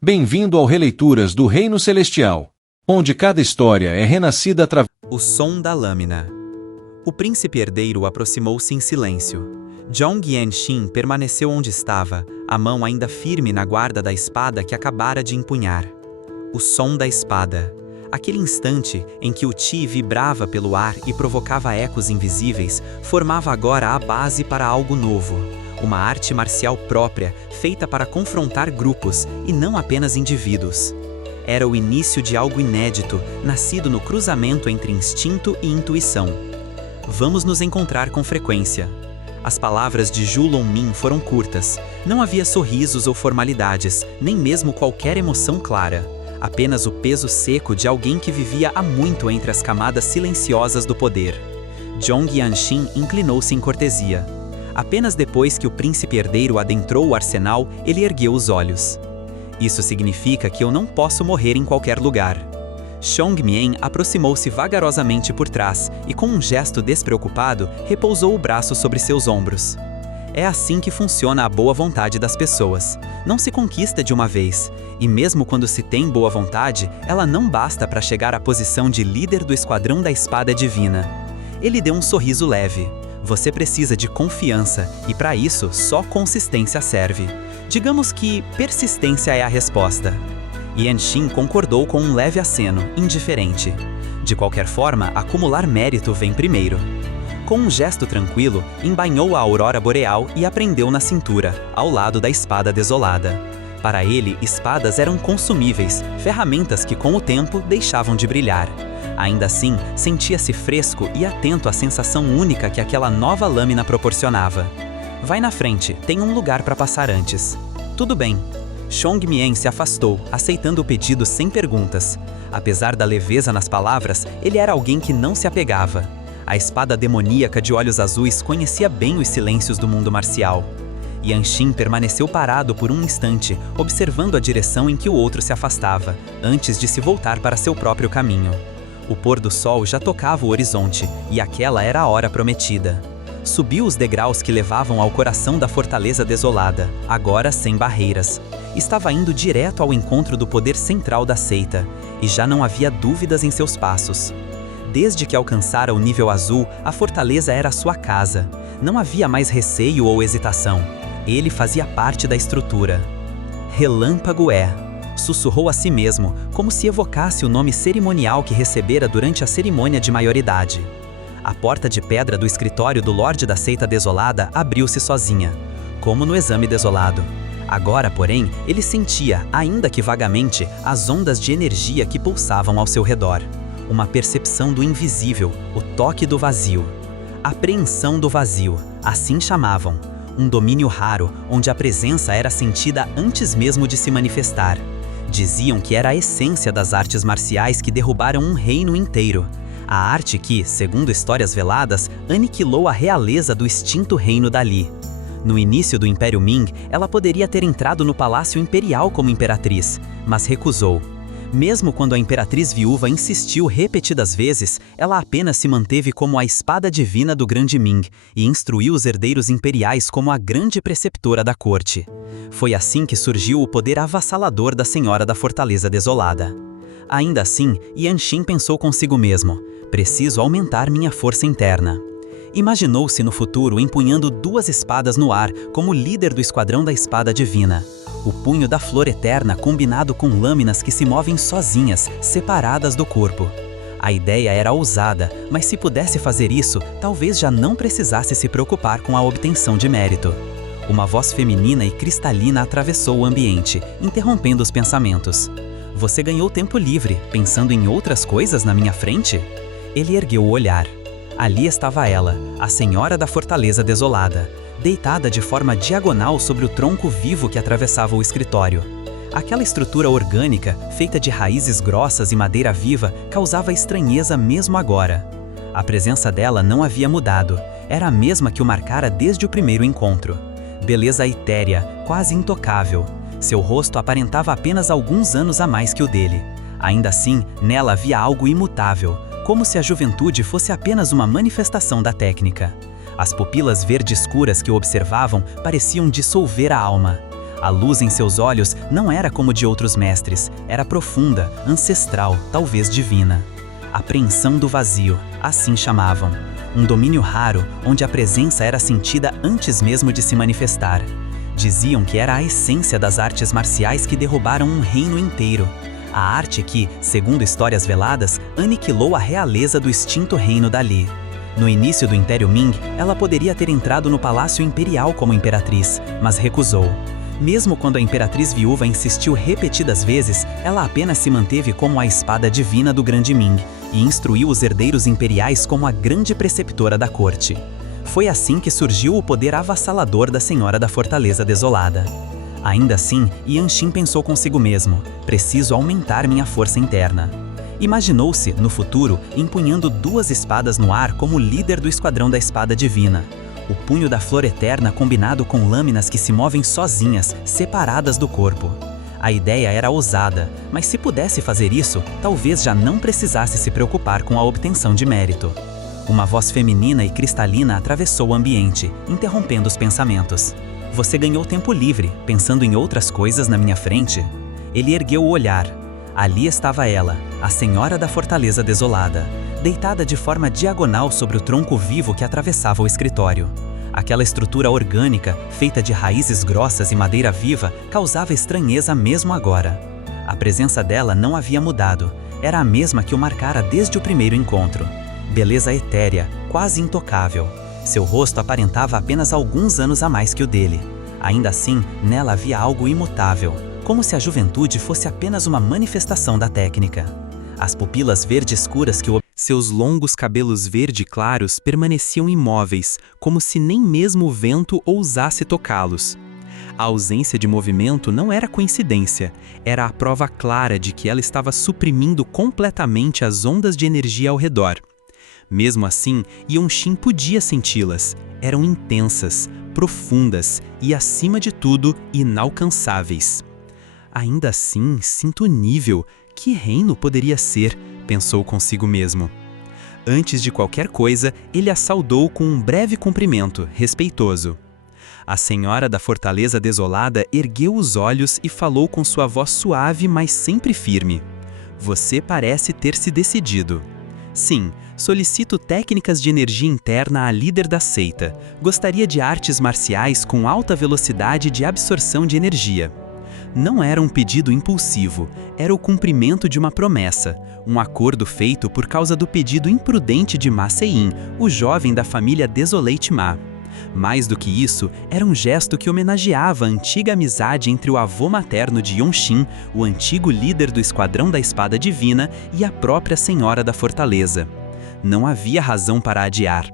Bem-vindo ao Releituras do Reino Celestial, onde cada história é renascida através... O som da lâmina. O príncipe herdeiro aproximou-se em silêncio. Zhong Yanxin permaneceu onde estava, a mão ainda firme na guarda da espada que acabara de empunhar. O som da espada. Aquele instante em que o Qi vibrava pelo ar e provocava ecos invisíveis, formava agora a base para algo novo. Uma arte marcial própria, feita para confrontar grupos e não apenas indivíduos. Era o início de algo inédito, nascido no cruzamento entre instinto e intuição. Vamos nos encontrar com frequência. As palavras de Zhu Longmin foram curtas. Não havia sorrisos ou formalidades, nem mesmo qualquer emoção clara. Apenas o peso seco de alguém que vivia há muito entre as camadas silenciosas do poder. Zhong Yanxin inclinou-se em cortesia. Apenas depois que o príncipe herdeiro adentrou o arsenal, ele ergueu os olhos. Isso significa que eu não posso morrer em qualquer lugar. Xiongmian aproximou-se vagarosamente por trás e, com um gesto despreocupado, repousou o braço sobre seus ombros. É assim que funciona a boa vontade das pessoas. Não se conquista de uma vez, e mesmo quando se tem boa vontade, ela não basta para chegar à posição de líder do Esquadrão da Espada Divina. Ele deu um sorriso leve. Você precisa de confiança, e para isso só consistência serve. Digamos que persistência é a resposta. Yanxin concordou com um leve aceno, indiferente. De qualquer forma, acumular mérito vem primeiro. Com um gesto tranquilo, embainhou a aurora boreal e a prendeu na cintura, ao lado da espada desolada. Para ele, espadas eram consumíveis, ferramentas que com o tempo deixavam de brilhar. Ainda assim, sentia-se fresco e atento à sensação única que aquela nova lâmina proporcionava. Vai na frente, tem um lugar para passar antes. Tudo bem. Xiongmian se afastou, aceitando o pedido sem perguntas. Apesar da leveza nas palavras, ele era alguém que não se apegava. A espada demoníaca de olhos azuis conhecia bem os silêncios do mundo marcial. Yanxin permaneceu parado por um instante, observando a direção em que o outro se afastava, antes de se voltar para seu próprio caminho. O pôr do sol já tocava o horizonte, e aquela era a hora prometida. Subiu os degraus que levavam ao coração da fortaleza desolada, agora sem barreiras. Estava indo direto ao encontro do poder central da seita, e já não havia dúvidas em seus passos. Desde que alcançara o nível azul, a fortaleza era sua casa. Não havia mais receio ou hesitação. Ele fazia parte da estrutura. Relâmpago é. Sussurrou a si mesmo, como se evocasse o nome cerimonial que recebera durante a cerimônia de maioridade. A porta de pedra do escritório do Lorde da Seita Desolada abriu-se sozinha, como no exame desolado. Agora, porém, ele sentia, ainda que vagamente, as ondas de energia que pulsavam ao seu redor. Uma percepção do invisível, o toque do vazio. Apreensão do vazio, assim chamavam. Um domínio raro, onde a presença era sentida antes mesmo de se manifestar. Diziam que era a essência das artes marciais que derrubaram um reino inteiro. A arte que, segundo histórias veladas, aniquilou a realeza do extinto reino Dali. No início do Império Ming, ela poderia ter entrado no Palácio Imperial como imperatriz, mas recusou. Mesmo quando a imperatriz viúva insistiu repetidas vezes, ela apenas se manteve como a espada divina do Grande Ming e instruiu os herdeiros imperiais como a grande preceptora da corte. Foi assim que surgiu o poder avassalador da Senhora da Fortaleza Desolada. Ainda assim, Yanxin pensou consigo mesmo: preciso aumentar minha força interna. Imaginou-se no futuro empunhando duas espadas no ar como líder do Esquadrão da Espada Divina. O punho da flor eterna combinado com lâminas que se movem sozinhas, separadas do corpo. A ideia era ousada, mas se pudesse fazer isso, talvez já não precisasse se preocupar com a obtenção de mérito. Uma voz feminina e cristalina atravessou o ambiente, interrompendo os pensamentos. Você ganhou tempo livre, pensando em outras coisas na minha frente? Ele ergueu o olhar. Ali estava ela, a Senhora da Fortaleza Desolada, deitada de forma diagonal sobre o tronco vivo que atravessava o escritório. Aquela estrutura orgânica, feita de raízes grossas e madeira viva, causava estranheza mesmo agora. A presença dela não havia mudado, era a mesma que o marcara desde o primeiro encontro. Beleza etérea, quase intocável. Seu rosto aparentava apenas alguns anos a mais que o dele. Ainda assim, nela havia algo imutável, como se a juventude fosse apenas uma manifestação da técnica. As pupilas verde escuras que o observavam pareciam dissolver a alma. A luz em seus olhos não era como de outros mestres, era profunda, ancestral, talvez divina. Apreensão do vazio, assim chamavam. Um domínio raro, onde a presença era sentida antes mesmo de se manifestar. Diziam que era a essência das artes marciais que derrubaram um reino inteiro. A arte que, segundo histórias veladas, aniquilou a realeza do extinto reino Dali. No início do Império Ming, ela poderia ter entrado no Palácio Imperial como imperatriz, mas recusou. Mesmo quando a imperatriz viúva insistiu repetidas vezes, ela apenas se manteve como a espada divina do Grande Ming e instruiu os herdeiros imperiais como a grande preceptora da corte. Foi assim que surgiu o poder avassalador da Senhora da Fortaleza Desolada. Ainda assim, Yanshin pensou consigo mesmo: preciso aumentar minha força interna. Imaginou-se, no futuro, empunhando 2 espadas no ar como líder do Esquadrão da Espada Divina. O punho da Flor Eterna combinado com lâminas que se movem sozinhas, separadas do corpo. A ideia era ousada, mas se pudesse fazer isso, talvez já não precisasse se preocupar com a obtenção de mérito. Uma voz feminina e cristalina atravessou o ambiente, interrompendo os pensamentos. Você ganhou tempo livre, pensando em outras coisas na minha frente? Ele ergueu o olhar. Ali estava ela, a Senhora da Fortaleza Desolada, deitada de forma diagonal sobre o tronco vivo que atravessava o escritório. Aquela estrutura orgânica, feita de raízes grossas e madeira viva, causava estranheza mesmo agora. A presença dela não havia mudado, era a mesma que o marcara desde o primeiro encontro. Beleza etérea, quase intocável. Seu rosto aparentava apenas alguns anos a mais que o dele. Ainda assim, nela havia algo imutável, como se a juventude fosse apenas uma manifestação da técnica. As pupilas verde escuras que seus longos cabelos verde claros permaneciam imóveis, como se nem mesmo o vento ousasse tocá-los. A ausência de movimento não era coincidência, era a prova clara de que ela estava suprimindo completamente as ondas de energia ao redor. Mesmo assim, Yanshin podia senti-las. Eram intensas, profundas e, acima de tudo, inalcançáveis. Ainda assim, sinto o nível. Que reino poderia ser? Pensou consigo mesmo. Antes de qualquer coisa, ele a saudou com um breve cumprimento, respeitoso. A Senhora da Fortaleza Desolada ergueu os olhos e falou com sua voz suave, mas sempre firme. Você parece ter se decidido. Sim, solicito técnicas de energia interna à líder da seita. Gostaria de artes marciais com alta velocidade de absorção de energia. Não era um pedido impulsivo, era o cumprimento de uma promessa, um acordo feito por causa do pedido imprudente de Ma Sein, o jovem da família Desolate Ma. Mais do que isso, era um gesto que homenageava a antiga amizade entre o avô materno de Yanshin, o antigo líder do Esquadrão da Espada Divina, e a própria Senhora da Fortaleza. Não havia razão para adiar.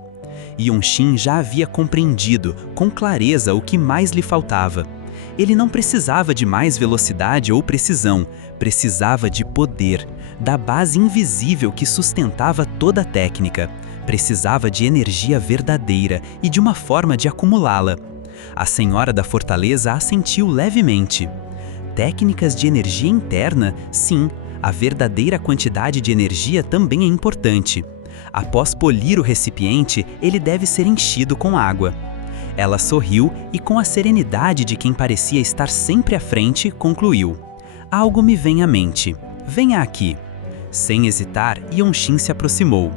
Yanshin já havia compreendido, com clareza, o que mais lhe faltava. Ele não precisava de mais velocidade ou precisão, precisava de poder, da base invisível que sustentava toda a técnica. Precisava de energia verdadeira e de uma forma de acumulá-la. A Senhora da Fortaleza assentiu levemente. Técnicas de energia interna? Sim, a verdadeira quantidade de energia também é importante. Após polir o recipiente, ele deve ser enchido com água. Ela sorriu e, com a serenidade de quem parecia estar sempre à frente, concluiu. Algo me vem à mente. Venha aqui. Sem hesitar, Yanshin se aproximou.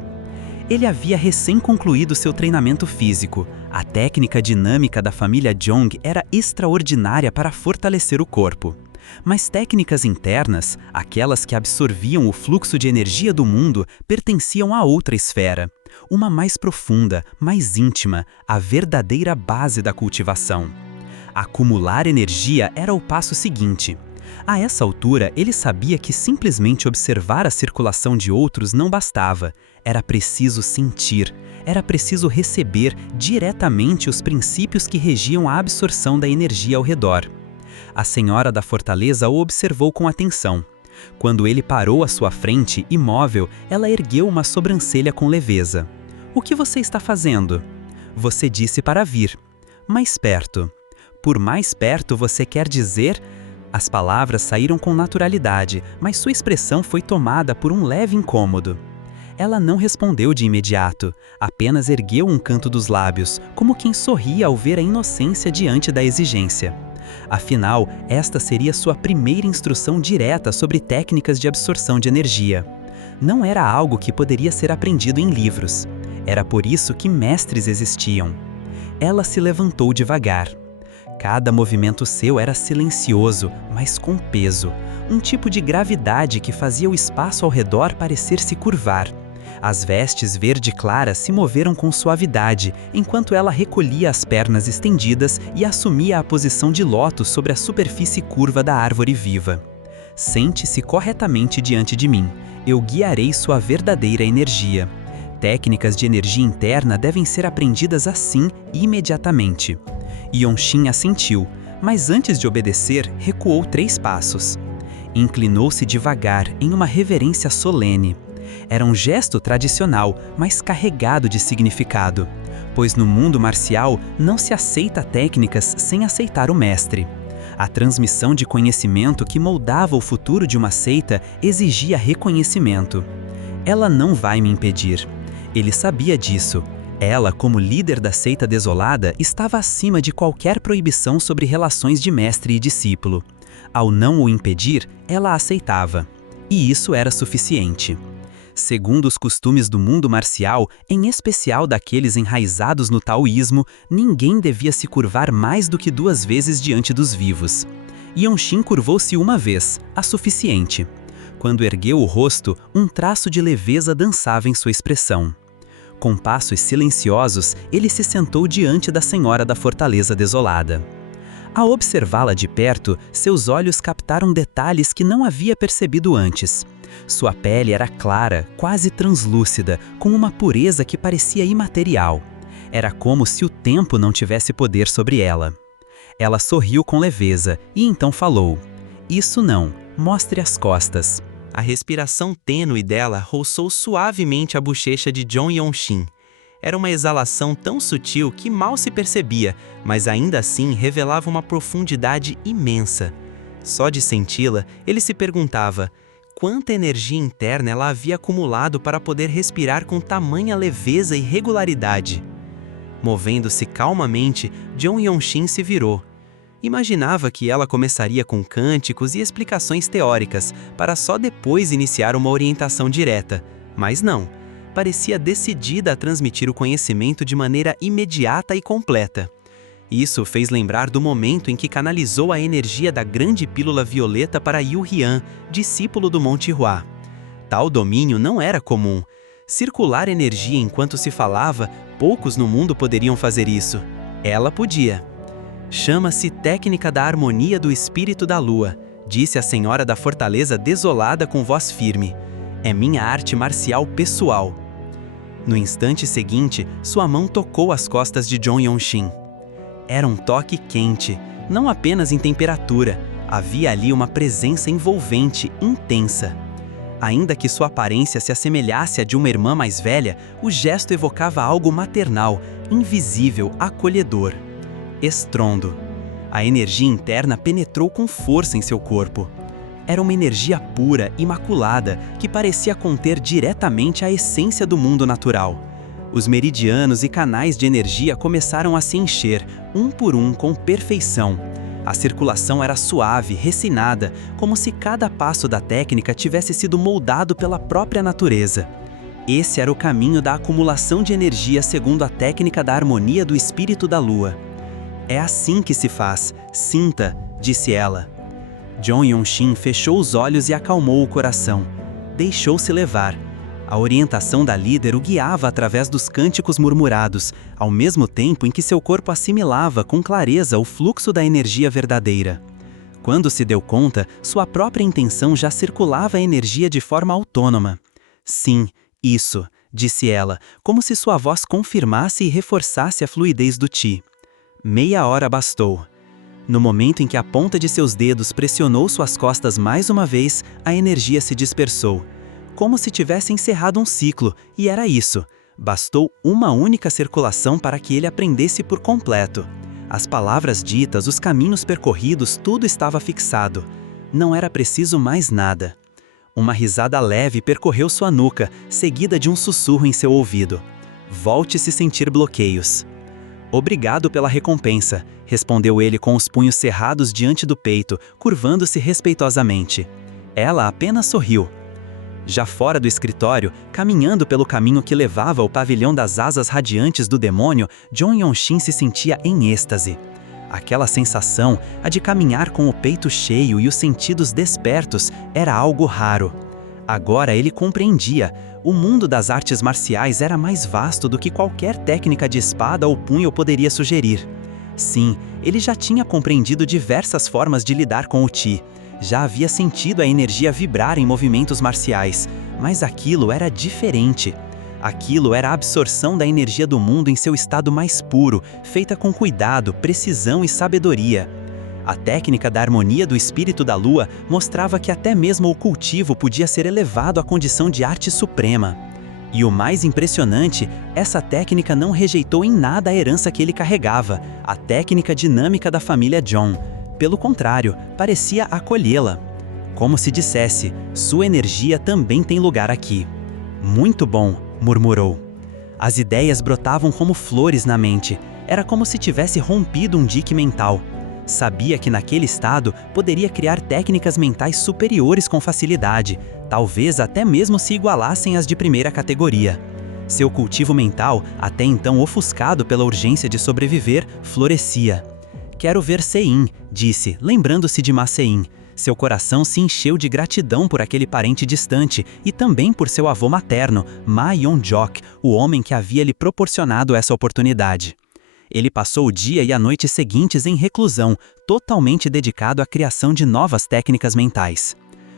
Ele havia recém-concluído seu treinamento físico. A técnica dinâmica da família Zhong era extraordinária para fortalecer o corpo. Mas técnicas internas, aquelas que absorviam o fluxo de energia do mundo, pertenciam a outra esfera. Uma mais profunda, mais íntima, a verdadeira base da cultivação. Acumular energia era o passo seguinte. A essa altura, ele sabia que simplesmente observar a circulação de outros não bastava. Era preciso sentir, era preciso receber diretamente os princípios que regiam a absorção da energia ao redor. A Senhora da Fortaleza o observou com atenção. Quando ele parou à sua frente, imóvel, ela ergueu uma sobrancelha com leveza. O que você está fazendo? Você disse para vir. Mais perto. Por mais perto você quer dizer? As palavras saíram com naturalidade, mas sua expressão foi tomada por um leve incômodo. Ela não respondeu de imediato, apenas ergueu um canto dos lábios, como quem sorria ao ver a inocência diante da exigência. Afinal, esta seria sua primeira instrução direta sobre técnicas de absorção de energia. Não era algo que poderia ser aprendido em livros. Era por isso que mestres existiam. Ela se levantou devagar. Cada movimento seu era silencioso, mas com peso, um tipo de gravidade que fazia o espaço ao redor parecer se curvar. As vestes verde clara se moveram com suavidade, enquanto ela recolhia as pernas estendidas e assumia a posição de lótus sobre a superfície curva da árvore viva. Sente-se corretamente diante de mim. Eu guiarei sua verdadeira energia. Técnicas de energia interna devem ser aprendidas assim, imediatamente. Yonxin assentiu, mas antes de obedecer, recuou 3 passos. Inclinou-se devagar, em uma reverência solene. Era um gesto tradicional, mas carregado de significado, pois no mundo marcial não se aceita técnicas sem aceitar o mestre. A transmissão de conhecimento que moldava o futuro de uma seita exigia reconhecimento. Ela não vai me impedir. Ele sabia disso. Ela, como líder da seita desolada, estava acima de qualquer proibição sobre relações de mestre e discípulo. Ao não o impedir, ela aceitava. E isso era suficiente. Segundo os costumes do mundo marcial, em especial daqueles enraizados no taoísmo, ninguém devia se curvar mais do que 2 vezes diante dos vivos. Yonxin curvou-se uma vez, a suficiente. Quando ergueu o rosto, um traço de leveza dançava em sua expressão. Com passos silenciosos, ele se sentou diante da Senhora da Fortaleza Desolada. Ao observá-la de perto, seus olhos captaram detalhes que não havia percebido antes. Sua pele era clara, quase translúcida, com uma pureza que parecia imaterial. Era como se o tempo não tivesse poder sobre ela. Ela sorriu com leveza e então falou: "Isso não, mostre as costas." A respiração tênue dela roçou suavemente a bochecha de John Yonxin. Era uma exalação tão sutil que mal se percebia, mas ainda assim revelava uma profundidade imensa. Só de senti-la, ele se perguntava quanta energia interna ela havia acumulado para poder respirar com tamanha leveza e regularidade. Movendo-se calmamente, John Yonxin se virou. Imaginava que ela começaria com cânticos e explicações teóricas, para só depois iniciar uma orientação direta, mas não. Parecia decidida a transmitir o conhecimento de maneira imediata e completa. Isso fez lembrar do momento em que canalizou a energia da grande pílula violeta para Yu Rian, discípulo do Monte Hua. Tal domínio não era comum. Circular energia enquanto se falava, poucos no mundo poderiam fazer isso. Ela podia. "Chama-se técnica da harmonia do espírito da lua", disse a Senhora da Fortaleza Desolada com voz firme. "É minha arte marcial pessoal." No instante seguinte, sua mão tocou as costas de John Yonxin. Era um toque quente, não apenas em temperatura. Havia ali uma presença envolvente, intensa. Ainda que sua aparência se assemelhasse à de uma irmã mais velha, o gesto evocava algo maternal, invisível, acolhedor. Estrondo. A energia interna penetrou com força em seu corpo. Era uma energia pura, imaculada, que parecia conter diretamente a essência do mundo natural. Os meridianos e canais de energia começaram a se encher, um por um, com perfeição. A circulação era suave, refinada, como se cada passo da técnica tivesse sido moldado pela própria natureza. Esse era o caminho da acumulação de energia segundo a técnica da harmonia do espírito da lua. "É assim que se faz, sinta", disse ela. John Yonxin fechou os olhos e acalmou o coração. Deixou-se levar. A orientação da líder o guiava através dos cânticos murmurados, ao mesmo tempo em que seu corpo assimilava com clareza o fluxo da energia verdadeira. Quando se deu conta, sua própria intenção já circulava a energia de forma autônoma. "Sim, isso", disse ela, como se sua voz confirmasse e reforçasse a fluidez do Qi. Meia hora bastou. No momento em que a ponta de seus dedos pressionou suas costas mais uma vez, a energia se dispersou. Como se tivesse encerrado um ciclo, e era isso. Bastou uma única circulação para que ele aprendesse por completo. As palavras ditas, os caminhos percorridos, tudo estava fixado. Não era preciso mais nada. Uma risada leve percorreu sua nuca, seguida de um sussurro em seu ouvido. "Volte se sentir bloqueios." "Obrigado pela recompensa. respondeu ele com os punhos cerrados diante do peito, curvando-se respeitosamente. Ela apenas sorriu. Já fora do escritório, caminhando pelo caminho que levava ao pavilhão das asas radiantes do demônio, Jeong Yong-shin se sentia em êxtase. Aquela sensação, a de caminhar com o peito cheio e os sentidos despertos, era algo raro. Agora ele compreendia. O mundo das artes marciais era mais vasto do que qualquer técnica de espada ou punho poderia sugerir. Sim, ele já tinha compreendido diversas formas de lidar com o Qi. Já havia sentido a energia vibrar em movimentos marciais, mas aquilo era diferente. Aquilo era a absorção da energia do mundo em seu estado mais puro, feita com cuidado, precisão e sabedoria. A técnica da harmonia do espírito da lua mostrava que até mesmo o cultivo podia ser elevado à condição de arte suprema. E o mais impressionante, essa técnica não rejeitou em nada a herança que ele carregava, a técnica dinâmica da família Jong. Pelo contrário, parecia acolhê-la. Como se dissesse, sua energia também tem lugar aqui. Muito bom, murmurou. As ideias brotavam como flores na mente. Era como se tivesse rompido um dique mental. Sabia que naquele estado poderia criar técnicas mentais superiores com facilidade, talvez até mesmo se igualassem às de primeira categoria. Seu cultivo mental, até então ofuscado pela urgência de sobreviver, florescia. Quero ver Sein, disse, lembrando-se de Ma Sein. Seu coração se encheu de gratidão por aquele parente distante e também por seu avô materno, Ma Yong-jok, o homem que havia lhe proporcionado essa oportunidade. Ele passou o dia e a noite seguintes em reclusão, totalmente dedicado à criação de novas técnicas mentais.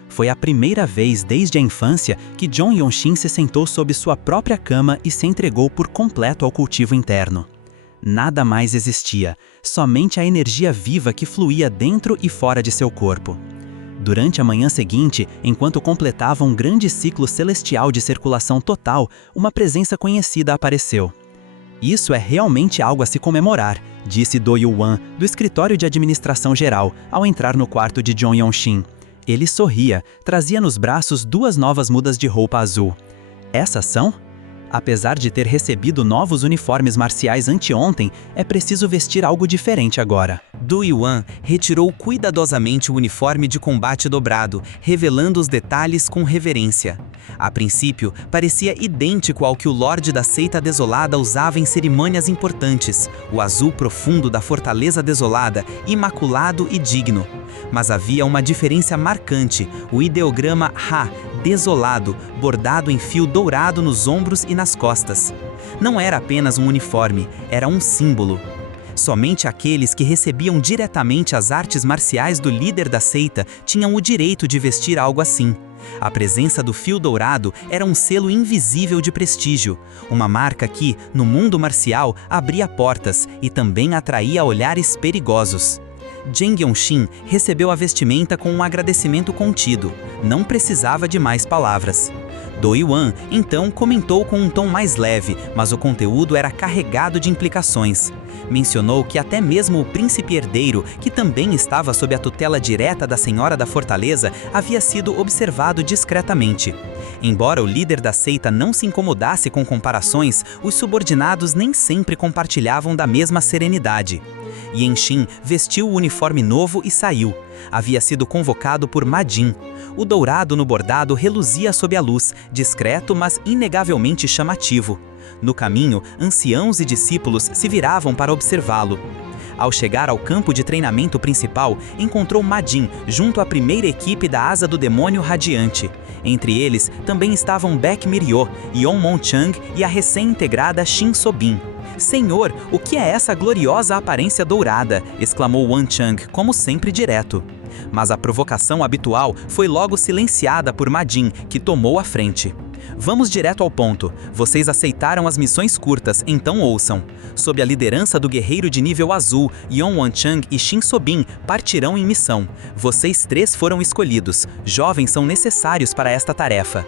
Foi a primeira vez desde a infância que Jeong Yong-shin se sentou sob sua própria cama e se entregou por completo ao cultivo interno. Nada mais existia, somente a energia viva que fluía dentro e fora de seu corpo. Durante a manhã seguinte, enquanto completava um grande ciclo celestial de circulação total, uma presença conhecida apareceu. Isso é realmente algo a se comemorar, disse Do Yu-wan, do escritório de administração geral, ao entrar no quarto de Jeong Yong-shin. Ele sorria, trazia nos braços 2 novas mudas de roupa azul. Essas são? Apesar de ter recebido novos uniformes marciais anteontem, é preciso vestir algo diferente agora. Do Yuan retirou cuidadosamente o uniforme de combate dobrado, revelando os detalhes com reverência. A princípio, parecia idêntico ao que o Lorde da Seita Desolada usava em cerimônias importantes, o azul profundo da Fortaleza Desolada, imaculado e digno. Mas havia uma diferença marcante, o ideograma Ha, desolado, bordado em fio dourado nos ombros e nas costas. Não era apenas um uniforme, era um símbolo. Somente aqueles que recebiam diretamente as artes marciais do líder da seita tinham o direito de vestir algo assim. A presença do fio dourado era um selo invisível de prestígio, uma marca que, no mundo marcial, abria portas e também atraía olhares perigosos. Jeong Yong-shin recebeu a vestimenta com um agradecimento contido, não precisava de mais palavras. Do Yuan, então, comentou com um tom mais leve, mas o conteúdo era carregado de implicações. Mencionou que até mesmo o príncipe herdeiro, que também estava sob a tutela direta da Senhora da Fortaleza, havia sido observado discretamente. Embora o líder da seita não se incomodasse com comparações, os subordinados nem sempre compartilhavam da mesma serenidade. Yenshin vestiu o uniforme novo e saiu. Havia sido convocado por Ma Jin. O dourado no bordado reluzia sob a luz, discreto mas inegavelmente chamativo. No caminho, anciãos e discípulos se viravam para observá-lo. Ao chegar ao campo de treinamento principal, encontrou Ma Jin junto à primeira equipe da Asa do Demônio Radiante. Entre eles também estavam Baek Mi-ryo, Yeon Mon-chang e a recém-integrada Shin So-bin. "Senhor, o que é essa gloriosa aparência dourada?", exclamou Wan Chang, como sempre direto. Mas a provocação habitual foi logo silenciada por Ma Jin, que tomou a frente. "Vamos direto ao ponto. Vocês aceitaram as missões curtas, então ouçam. Sob a liderança do guerreiro de nível azul, Yeon Wan-chang e Shin So-bin partirão em missão. Vocês 3 foram escolhidos. Jovens são necessários para esta tarefa."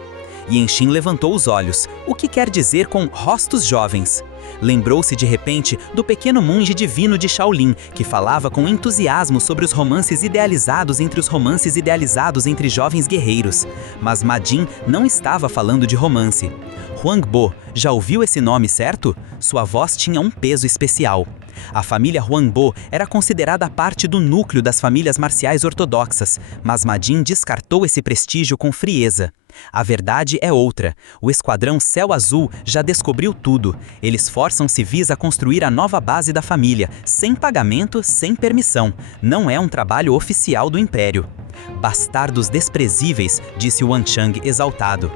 Yenshin levantou os olhos. O que quer dizer com rostos jovens? Lembrou-se de repente do pequeno monge divino de Shaolin, que falava com entusiasmo sobre os romances idealizados entre jovens guerreiros. Mas Ma Jin não estava falando de romance. "Huang Bo, já ouviu esse nome, certo?" Sua voz tinha um peso especial. A família Huangbo era considerada parte do núcleo das famílias marciais ortodoxas, mas Ma Jin descartou esse prestígio com frieza. A verdade é outra. O Esquadrão Céu Azul já descobriu tudo. Eles forçam civis a construir a nova base da família, sem pagamento, sem permissão. Não é um trabalho oficial do Império. Bastardos desprezíveis, disse Wan Chang exaltado.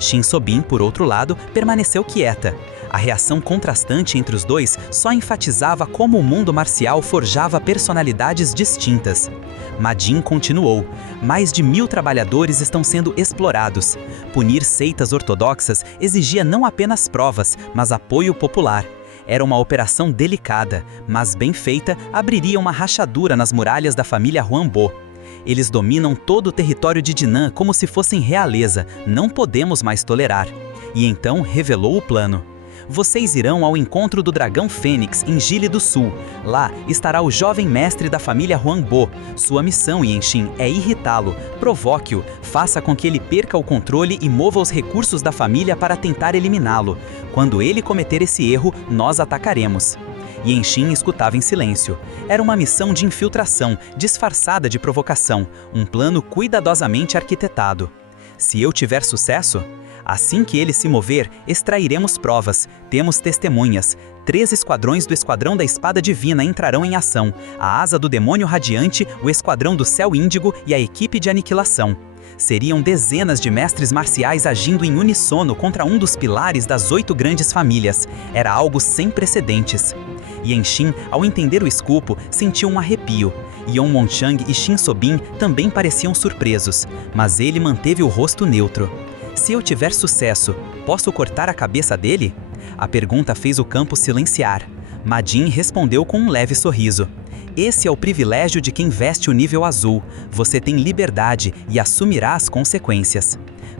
Shin So-bin, por outro lado, permaneceu quieta. A reação contrastante entre os dois só enfatizava como o mundo marcial forjava personalidades distintas. Ma Jin continuou. Mais de 1000 trabalhadores estão sendo explorados. Punir seitas ortodoxas exigia não apenas provas, mas apoio popular. Era uma operação delicada, mas bem feita, abriria uma rachadura nas muralhas da família Huangbo. Eles dominam todo o território de Dinan como se fossem realeza. Não podemos mais tolerar. E então revelou o plano. Vocês irão ao encontro do Dragão Fênix em Jile do Sul. Lá estará o jovem mestre da família Huangbo. Sua missão, Yenshin, é irritá-lo. Provoque-o, faça com que ele perca o controle e mova os recursos da família para tentar eliminá-lo. Quando ele cometer esse erro, nós atacaremos. Yenshin escutava em silêncio. Era uma missão de infiltração, disfarçada de provocação, um plano cuidadosamente arquitetado. Se eu tiver sucesso, assim que ele se mover, extrairemos provas. Temos testemunhas. 3 esquadrões do Esquadrão da Espada Divina entrarão em ação. A Asa do Demônio Radiante, o Esquadrão do Céu Índigo e a equipe de aniquilação. Seriam dezenas de mestres marciais agindo em unissono contra um dos pilares das 8 grandes famílias. Era algo sem precedentes. Yenshin, ao entender o escopo, sentiu um arrepio. Yon Wonchang e Shin So-bin também pareciam surpresos, mas ele manteve o rosto neutro. Se eu tiver sucesso, posso cortar a cabeça dele? A pergunta fez o campo silenciar. Ma Jin respondeu com um leve sorriso. Esse é o privilégio de quem veste o nível azul. Você tem liberdade e assumirá as consequências.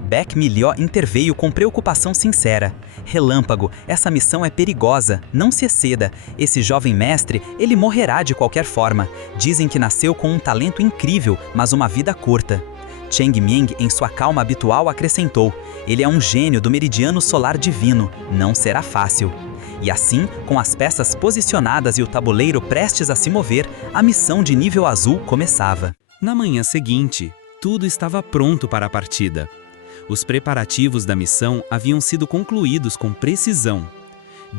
Baek Mi-lyo interveio com preocupação sincera. Relâmpago, essa missão é perigosa, não se exceda. Esse jovem mestre, ele morrerá de qualquer forma. Dizem que nasceu com um talento incrível, mas uma vida curta. Cheng Ming, em sua calma habitual, acrescentou: ele é um gênio do meridiano solar divino, não será fácil. E assim, com as peças posicionadas e o tabuleiro prestes a se mover, a missão de nível azul começava. Na manhã seguinte, tudo estava pronto para a partida. Os preparativos da missão haviam sido concluídos com precisão.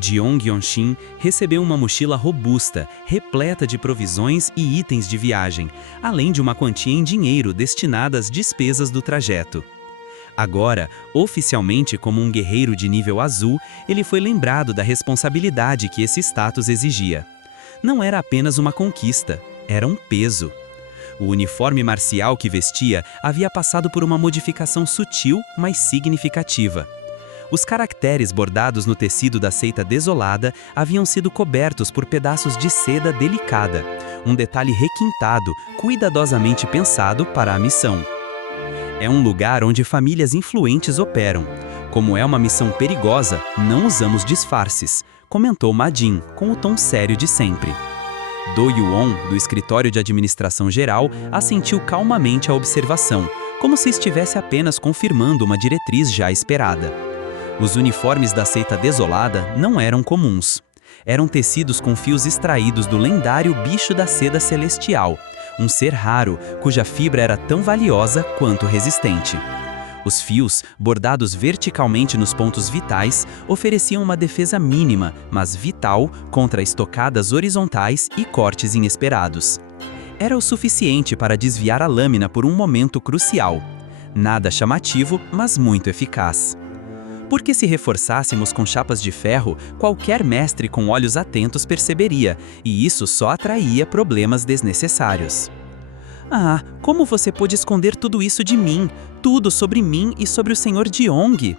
Jeong Yonshin recebeu uma mochila robusta, repleta de provisões e itens de viagem, além de uma quantia em dinheiro destinada às despesas do trajeto. Agora, oficialmente como um guerreiro de nível azul, ele foi lembrado da responsabilidade que esse status exigia. Não era apenas uma conquista, era um peso. O uniforme marcial que vestia havia passado por uma modificação sutil, mas significativa. Os caracteres bordados no tecido da seita desolada haviam sido cobertos por pedaços de seda delicada, um detalhe requintado, cuidadosamente pensado para a missão. É um lugar onde famílias influentes operam. Como é uma missão perigosa, não usamos disfarces, comentou Ma Jin, com o tom sério de sempre. Do Yuon, do escritório de administração geral, assentiu calmamente à observação, como se estivesse apenas confirmando uma diretriz já esperada. Os uniformes da seita desolada não eram comuns. Eram tecidos com fios extraídos do lendário bicho da seda celestial, um ser raro, cuja fibra era tão valiosa quanto resistente. Os fios, bordados verticalmente nos pontos vitais, ofereciam uma defesa mínima, mas vital, contra estocadas horizontais e cortes inesperados. Era o suficiente para desviar a lâmina por um momento crucial. Nada chamativo, mas muito eficaz. Porque se reforçássemos com chapas de ferro, qualquer mestre com olhos atentos perceberia, e isso só atraía problemas desnecessários. Ah, como você pôde esconder tudo isso de mim? Tudo sobre mim e sobre o Sr. Jeong?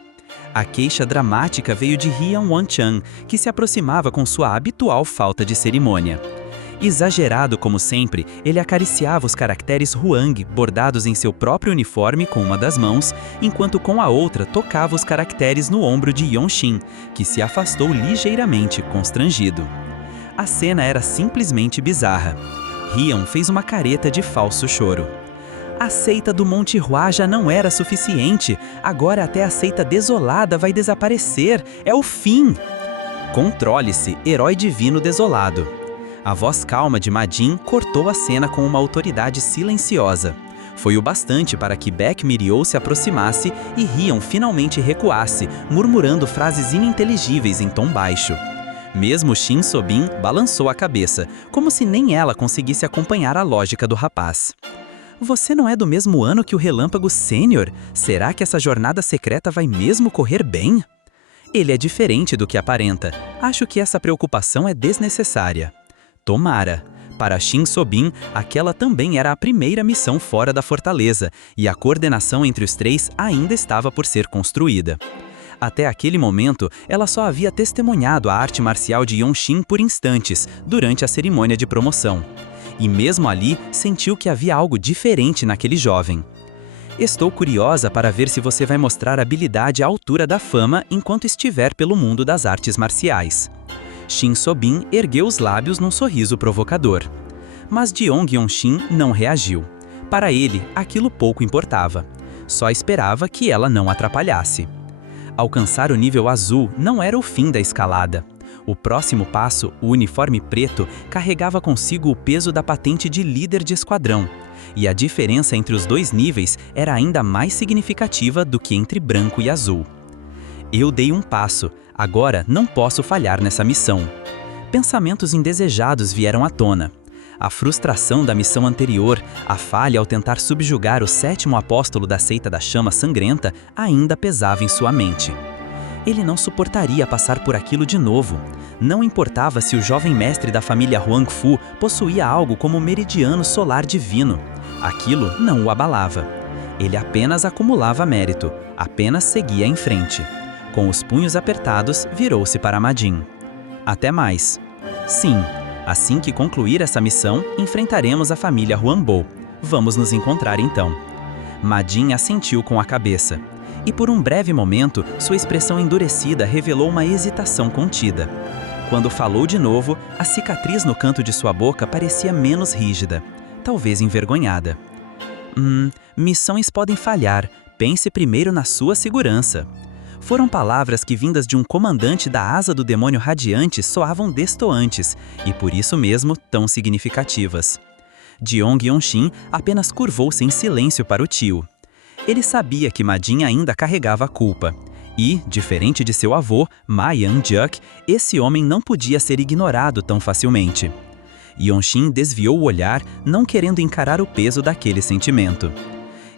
A queixa dramática veio de Hyun Won-chan, que se aproximava com sua habitual falta de cerimônia. Exagerado como sempre, ele acariciava os caracteres Huang bordados em seu próprio uniforme com uma das mãos, enquanto com a outra tocava os caracteres no ombro de Yonshin, que se afastou ligeiramente, constrangido. A cena era simplesmente bizarra. Hyun fez uma careta de falso choro. A seita do Monte Hua já não era suficiente, agora até a seita desolada vai desaparecer, é o fim! Controle-se, herói divino desolado. A voz calma de Ma Jin cortou a cena com uma autoridade silenciosa. Foi o bastante para que Baek Miriou se aproximasse e Rion finalmente recuasse, murmurando frases ininteligíveis em tom baixo. Mesmo Shin Sobin balançou a cabeça, como se nem ela conseguisse acompanhar a lógica do rapaz. Você não é do mesmo ano que o Relâmpago Sênior? Será que essa jornada secreta vai mesmo correr bem? Ele é diferente do que aparenta. Acho que essa preocupação é desnecessária. Tomara. Para Shin Sobin, aquela também era a primeira missão fora da fortaleza, e a coordenação entre os três ainda estava por ser construída. Até aquele momento, ela só havia testemunhado a arte marcial de Yonxin por instantes, durante a cerimônia de promoção. E mesmo ali, sentiu que havia algo diferente naquele jovem. Estou curiosa para ver se você vai mostrar habilidade à altura da fama enquanto estiver pelo mundo das artes marciais. Shin Sobin ergueu os lábios num sorriso provocador. Mas Jeong Yonxin não reagiu. Para ele, aquilo pouco importava. Só esperava que ela não atrapalhasse. Alcançar o nível azul não era o fim da escalada. O próximo passo, o uniforme preto, carregava consigo o peso da patente de líder de esquadrão. E a diferença entre os dois níveis era ainda mais significativa do que entre branco e azul. Eu dei um passo, agora não posso falhar nessa missão. Pensamentos indesejados vieram à tona. A frustração da missão anterior, a falha ao tentar subjugar o 7º apóstolo da seita da chama sangrenta, ainda pesava em sua mente. Ele não suportaria passar por aquilo de novo. Não importava se o jovem mestre da família Huang Fu possuía algo como meridiano solar divino. Aquilo não o abalava. Ele apenas acumulava mérito, apenas seguia em frente. Com os punhos apertados, virou-se para Ma Jin. Até mais. Sim, assim que concluir essa missão, enfrentaremos a família Huangbo. Vamos nos encontrar então. Ma Jin assentiu com a cabeça. E por um breve momento, sua expressão endurecida revelou uma hesitação contida. Quando falou de novo, a cicatriz no canto de sua boca parecia menos rígida, talvez envergonhada. Missões podem falhar. Pense primeiro na sua segurança. Foram palavras que, vindas de um comandante da asa do demônio radiante, soavam destoantes, e por isso mesmo tão significativas. Jeong Yonxin apenas curvou-se em silêncio para o tio. Ele sabia que Ma Jin ainda carregava a culpa. E, diferente de seu avô, Ma Yan-juk, esse homem não podia ser ignorado tão facilmente. Yonxin desviou o olhar, não querendo encarar o peso daquele sentimento.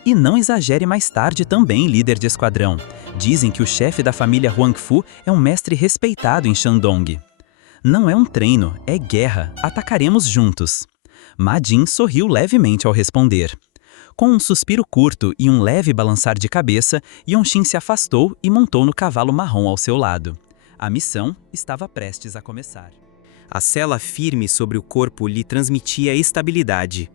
E não exagere mais tarde também, líder de esquadrão. Dizem que o chefe da família Huang Fu é um mestre respeitado em Shandong. Não é um treino, é guerra. Atacaremos juntos. Ma Jin sorriu levemente ao responder. Com um suspiro curto e um leve balançar de cabeça, Yonxin se afastou e montou no cavalo marrom ao seu lado. A missão estava prestes a começar. A sela firme sobre o corpo lhe transmitia estabilidade.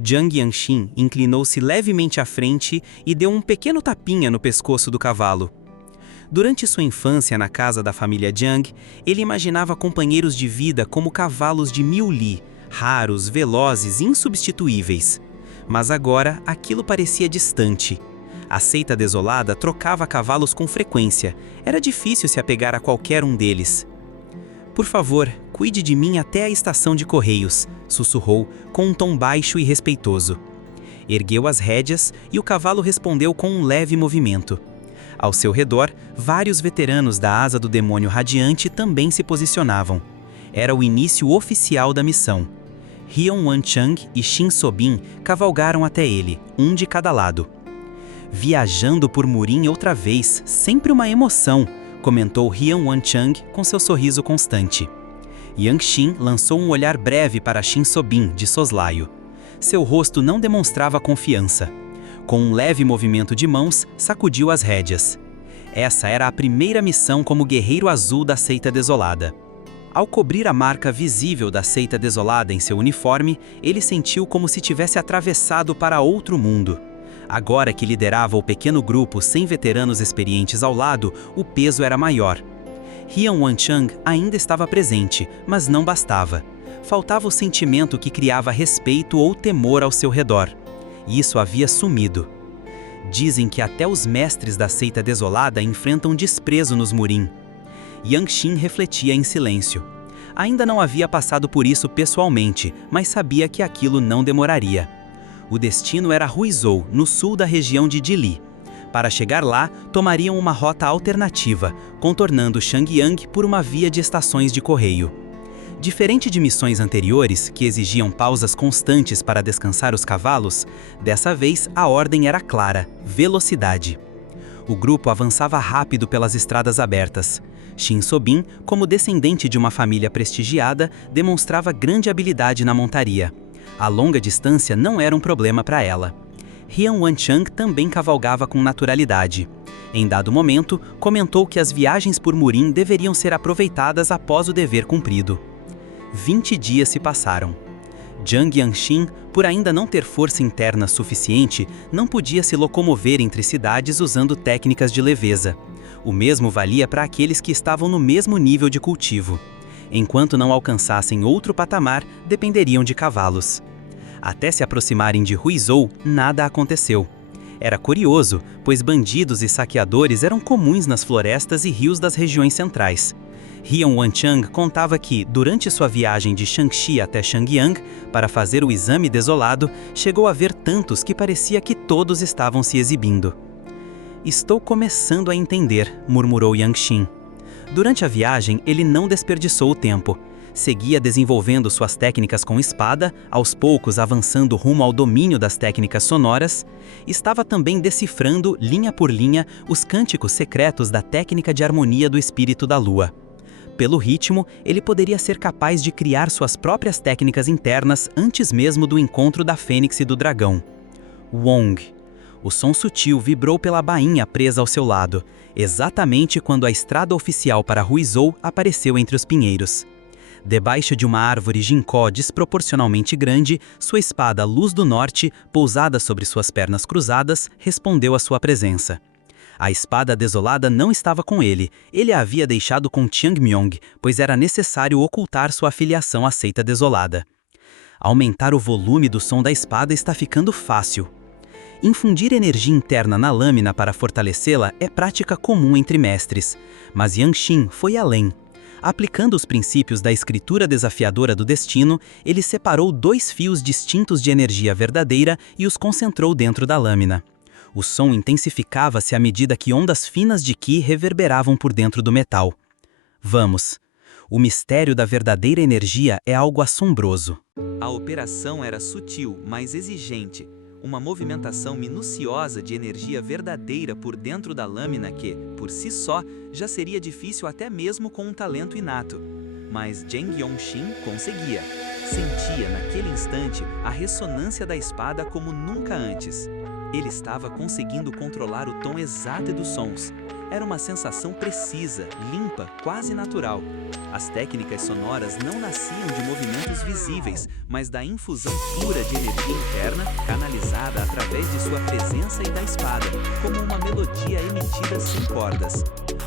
Jiang Yanxin inclinou-se levemente à frente e deu um pequeno tapinha no pescoço do cavalo. Durante sua infância na casa da família Jiang, ele imaginava companheiros de vida como cavalos de 1000 li, raros, velozes e insubstituíveis. Mas agora aquilo parecia distante. A seita desolada trocava cavalos com frequência. Era difícil se apegar a qualquer um deles. Por favor, cuide de mim até a estação de correios, sussurrou, com um tom baixo e respeitoso. Ergueu as rédeas e o cavalo respondeu com um leve movimento. Ao seu redor, vários veteranos da asa do demônio radiante também se posicionavam. Era o início oficial da missão. Rion Wanchang e Shin Sobin cavalgaram até ele, um de cada lado. Viajando por Murin outra vez, sempre uma emoção, comentou Rion Wanchang com seu sorriso constante. Yangxin lançou um olhar breve para Shin Sobin, de soslaio. Seu rosto não demonstrava confiança. Com um leve movimento de mãos, sacudiu as rédeas. Essa era a primeira missão como guerreiro azul da seita desolada. Ao cobrir a marca visível da seita desolada em seu uniforme, ele sentiu como se tivesse atravessado para outro mundo. Agora que liderava o pequeno grupo sem veteranos experientes ao lado, o peso era maior. Rion Wanchang ainda estava presente, mas não bastava. Faltava o sentimento que criava respeito ou temor ao seu redor. Isso havia sumido. Dizem que até os mestres da seita desolada enfrentam desprezo nos Murin. Yangxin refletia em silêncio. Ainda não havia passado por isso pessoalmente, mas sabia que aquilo não demoraria. O destino era Ruizhou, no sul da região de Dili. Para chegar lá, tomariam uma rota alternativa, contornando Changyang por uma via de estações de correio. Diferente de missões anteriores, que exigiam pausas constantes para descansar os cavalos, dessa vez a ordem era clara: velocidade. O grupo avançava rápido pelas estradas abertas. Shin Sobin, como descendente de uma família prestigiada, demonstrava grande habilidade na montaria. A longa distância não era um problema para ela. Rian Wanchang também cavalgava com naturalidade. Em dado momento, comentou que as viagens por Murin deveriam ser aproveitadas após o dever cumprido. 20 dias se passaram. Jiang Yanxin, por ainda não ter força interna suficiente, não podia se locomover entre cidades usando técnicas de leveza. O mesmo valia para aqueles que estavam no mesmo nível de cultivo. Enquanto não alcançassem outro patamar, dependeriam de cavalos. Até se aproximarem de Ruizhou, nada aconteceu. Era curioso, pois bandidos e saqueadores eram comuns nas florestas e rios das regiões centrais. Rian Wanchang contava que, durante sua viagem de Shangxi até Changyang, para fazer o exame desolado, chegou a ver tantos que parecia que todos estavam se exibindo. "Estou começando a entender", murmurou Yanxin. Durante a viagem, ele não desperdiçou o tempo. Seguia desenvolvendo suas técnicas com espada, aos poucos avançando rumo ao domínio das técnicas sonoras. Estava também decifrando, linha por linha, os cânticos secretos da técnica de harmonia do espírito da lua. Pelo ritmo, ele poderia ser capaz de criar suas próprias técnicas internas antes mesmo do encontro da Fênix e do dragão. Wong. O som sutil vibrou pela bainha presa ao seu lado, exatamente quando a estrada oficial para Ruizhou apareceu entre os pinheiros. Debaixo de uma árvore ginkgo desproporcionalmente grande, sua espada Luz do Norte, pousada sobre suas pernas cruzadas, respondeu à sua presença. A espada desolada não estava com ele a havia deixado com Tiangmyong, pois era necessário ocultar sua afiliação à seita desolada. Aumentar o volume do som da espada está ficando fácil. Infundir energia interna na lâmina para fortalecê-la é prática comum entre mestres, mas Yanxin foi além. Aplicando os princípios da escritura desafiadora do destino, ele separou 2 fios distintos de energia verdadeira e os concentrou dentro da lâmina. O som intensificava-se à medida que ondas finas de Qi reverberavam por dentro do metal. Vamos! O mistério da verdadeira energia é algo assombroso. A operação era sutil, mas exigente. Uma movimentação minuciosa de energia verdadeira por dentro da lâmina que, por si só, já seria difícil até mesmo com um talento inato. Mas Zheng Yongxin conseguia. Sentia, naquele instante, a ressonância da espada como nunca antes. Ele estava conseguindo controlar o tom exato dos sons. Era uma sensação precisa, limpa, quase natural. As técnicas sonoras não nasciam de movimentos visíveis, mas da infusão pura de energia interna, canalizada através de sua presença e da espada, como uma melodia emitida sem cordas.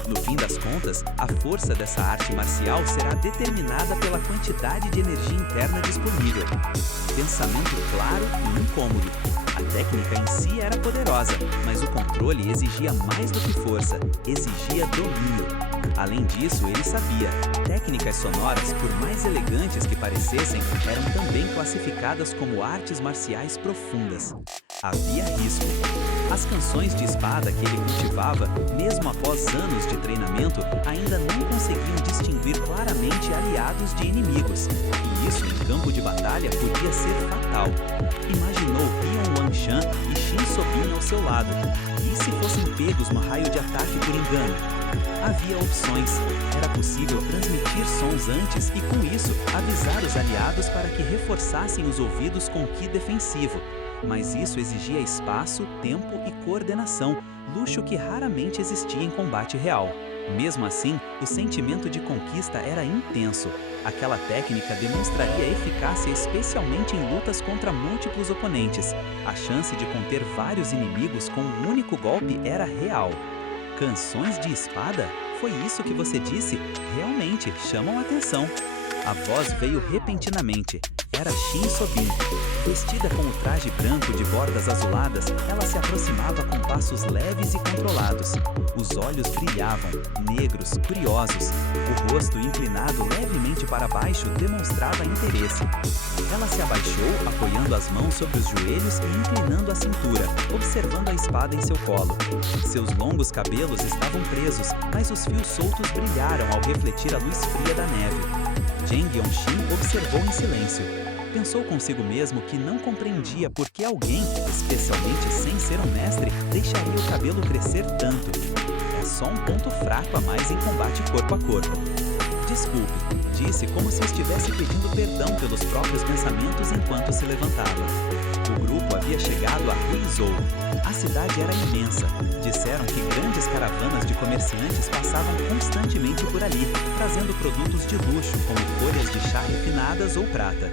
No fim das contas, a força dessa arte marcial será determinada pela quantidade de energia interna disponível. Pensamento claro e incômodo. A técnica em si era poderosa, mas o controle exigia mais do que força, exigia domínio. Além disso, ele sabia, técnicas sonoras, por mais elegantes que parecessem, eram também classificadas como artes marciais profundas. Havia risco. As canções de espada que ele cultivava, mesmo após anos de treinamento, ainda não conseguiam distinguir claramente aliados de inimigos, e isso em campo de batalha podia ser fatal. Imaginou Rian Wanshan e Shin Sobin ao seu lado. E se fossem pegos no raio de ataque por engano? Havia opções. Era possível transmitir sons antes e, com isso, avisar os aliados para que reforçassem os ouvidos com Qi defensivo. Mas isso exigia espaço, tempo e coordenação, luxo que raramente existia em combate real. Mesmo assim, o sentimento de conquista era intenso. Aquela técnica demonstraria eficácia especialmente em lutas contra múltiplos oponentes. A chance de conter vários inimigos com um único golpe era real. Canções de espada? Foi isso que você disse? Realmente chamam a atenção. A voz veio repentinamente. Era Shin Sobin. Vestida com o traje branco de bordas azuladas, ela se aproximava com passos leves e controlados. Os olhos brilhavam, negros, curiosos. O rosto inclinado levemente para baixo demonstrava interesse. Ela se abaixou, apoiando as mãos sobre os joelhos e inclinando a cintura, observando a espada em seu colo. Seus longos cabelos estavam presos, mas os fios soltos brilharam ao refletir a luz fria da neve. Jang Yong-shin observou em silêncio. Pensou consigo mesmo que não compreendia por que alguém, especialmente sem ser um mestre, deixaria o cabelo crescer tanto. É só um ponto fraco a mais em combate corpo a corpo. Desculpe, disse como se estivesse pedindo perdão pelos próprios pensamentos enquanto se levantava. O grupo havia chegado a Huizhou. A cidade era imensa. Disseram que grandes caravanas de comerciantes passavam constantemente por ali, trazendo produtos de luxo como folhas de chá refinadas ou prata.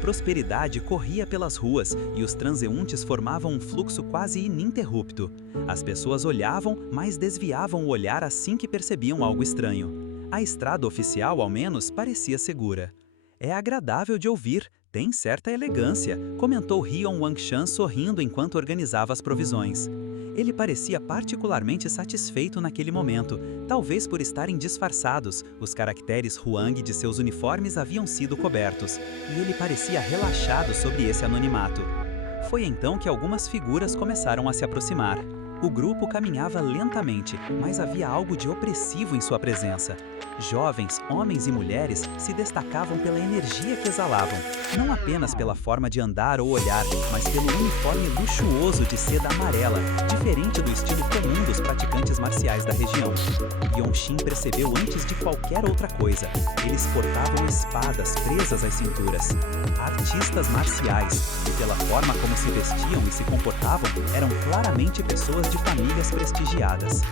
Prosperidade corria pelas ruas e os transeuntes formavam um fluxo quase ininterrupto. As pessoas olhavam, mas desviavam o olhar assim que percebiam algo estranho. A estrada oficial, ao menos, parecia segura. É agradável de ouvir, tem certa elegância, comentou Hyun Wangshan sorrindo enquanto organizava as provisões. Ele parecia particularmente satisfeito naquele momento, talvez por estarem disfarçados, os caracteres Huang de seus uniformes haviam sido cobertos, e ele parecia relaxado sobre esse anonimato. Foi então que algumas figuras começaram a se aproximar. O grupo caminhava lentamente, mas havia algo de opressivo em sua presença. Jovens, homens e mulheres se destacavam pela energia que exalavam, não apenas pela forma de andar ou olhar, mas pelo uniforme luxuoso de seda amarela, diferente do estilo comum dos praticantes marciais da região. Yong-shin percebeu antes de qualquer outra coisa. Eles portavam espadas presas às cinturas. Artistas marciais, e pela forma como se vestiam e se comportavam, eram claramente pessoas de famílias prestigiadas.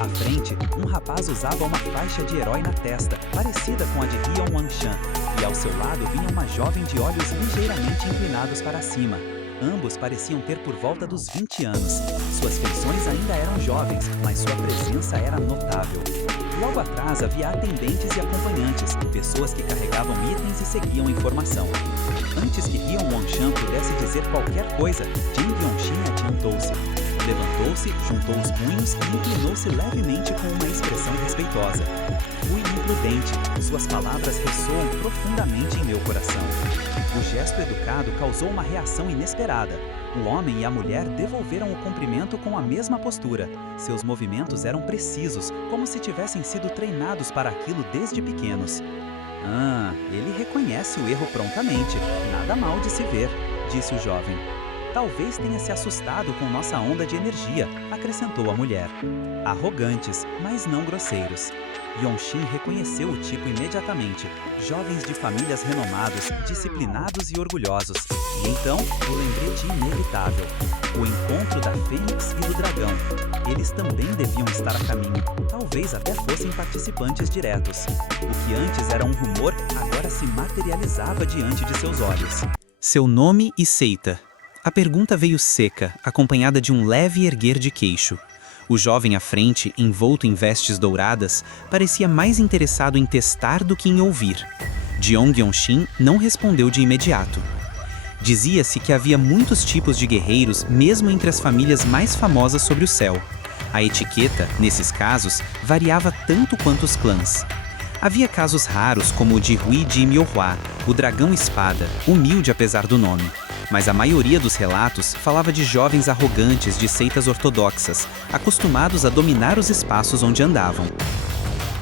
À frente, um rapaz usava uma faixa de herói na testa, parecida com a de Hyun Wangshan, e ao seu lado vinha uma jovem de olhos ligeiramente inclinados para cima. Ambos pareciam ter por volta dos 20 anos. Suas feições ainda eram jovens, mas sua presença era notável. Logo atrás havia atendentes e acompanhantes, pessoas que carregavam itens e seguiam informação. Antes que Hyun Wangshan pudesse dizer qualquer coisa, Jang Yong-shin adiantou-se. Levantou-se, juntou os punhos e inclinou-se levemente com uma expressão respeitosa. Fui imprudente, suas palavras ressoam profundamente em meu coração. O gesto educado causou uma reação inesperada. O homem e a mulher devolveram o cumprimento com a mesma postura. Seus movimentos eram precisos, como se tivessem sido treinados para aquilo desde pequenos. Ele reconhece o erro prontamente. Nada mal de se ver, disse o jovem. Talvez tenha se assustado com nossa onda de energia, acrescentou a mulher. Arrogantes, mas não grosseiros. Yong-shin reconheceu o tipo imediatamente. Jovens de famílias renomados, disciplinados e orgulhosos. E então, o lembrete inevitável. O encontro da Fênix e do Dragão. Eles também deviam estar a caminho. Talvez até fossem participantes diretos. O que antes era um rumor, agora se materializava diante de seus olhos. Seu nome e seita. A pergunta veio seca, acompanhada de um leve erguer de queixo. O jovem à frente, envolto em vestes douradas, parecia mais interessado em testar do que em ouvir. Jang Yong-shin não respondeu de imediato. Dizia-se que havia muitos tipos de guerreiros mesmo entre as famílias mais famosas sobre o céu. A etiqueta, nesses casos, variava tanto quanto os clãs. Havia casos raros como o de Hui Ji Myohwa, o dragão espada, humilde apesar do nome. Mas a maioria dos relatos falava de jovens arrogantes de seitas ortodoxas, acostumados a dominar os espaços onde andavam.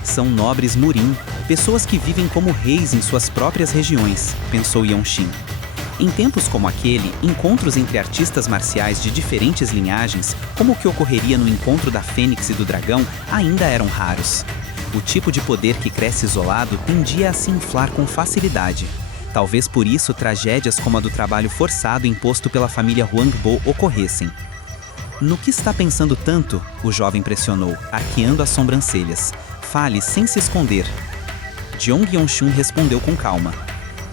São nobres Murim, pessoas que vivem como reis em suas próprias regiões, pensou Yong-shin. Em tempos como aquele, encontros entre artistas marciais de diferentes linhagens, como o que ocorreria no encontro da Fênix e do Dragão, ainda eram raros. O tipo de poder que cresce isolado tendia a se inflar com facilidade. Talvez por isso tragédias como a do trabalho forçado imposto pela família Huangbo ocorressem. No que está pensando tanto? O jovem pressionou, arqueando as sobrancelhas. Fale sem se esconder. Jang Yong-shin respondeu com calma.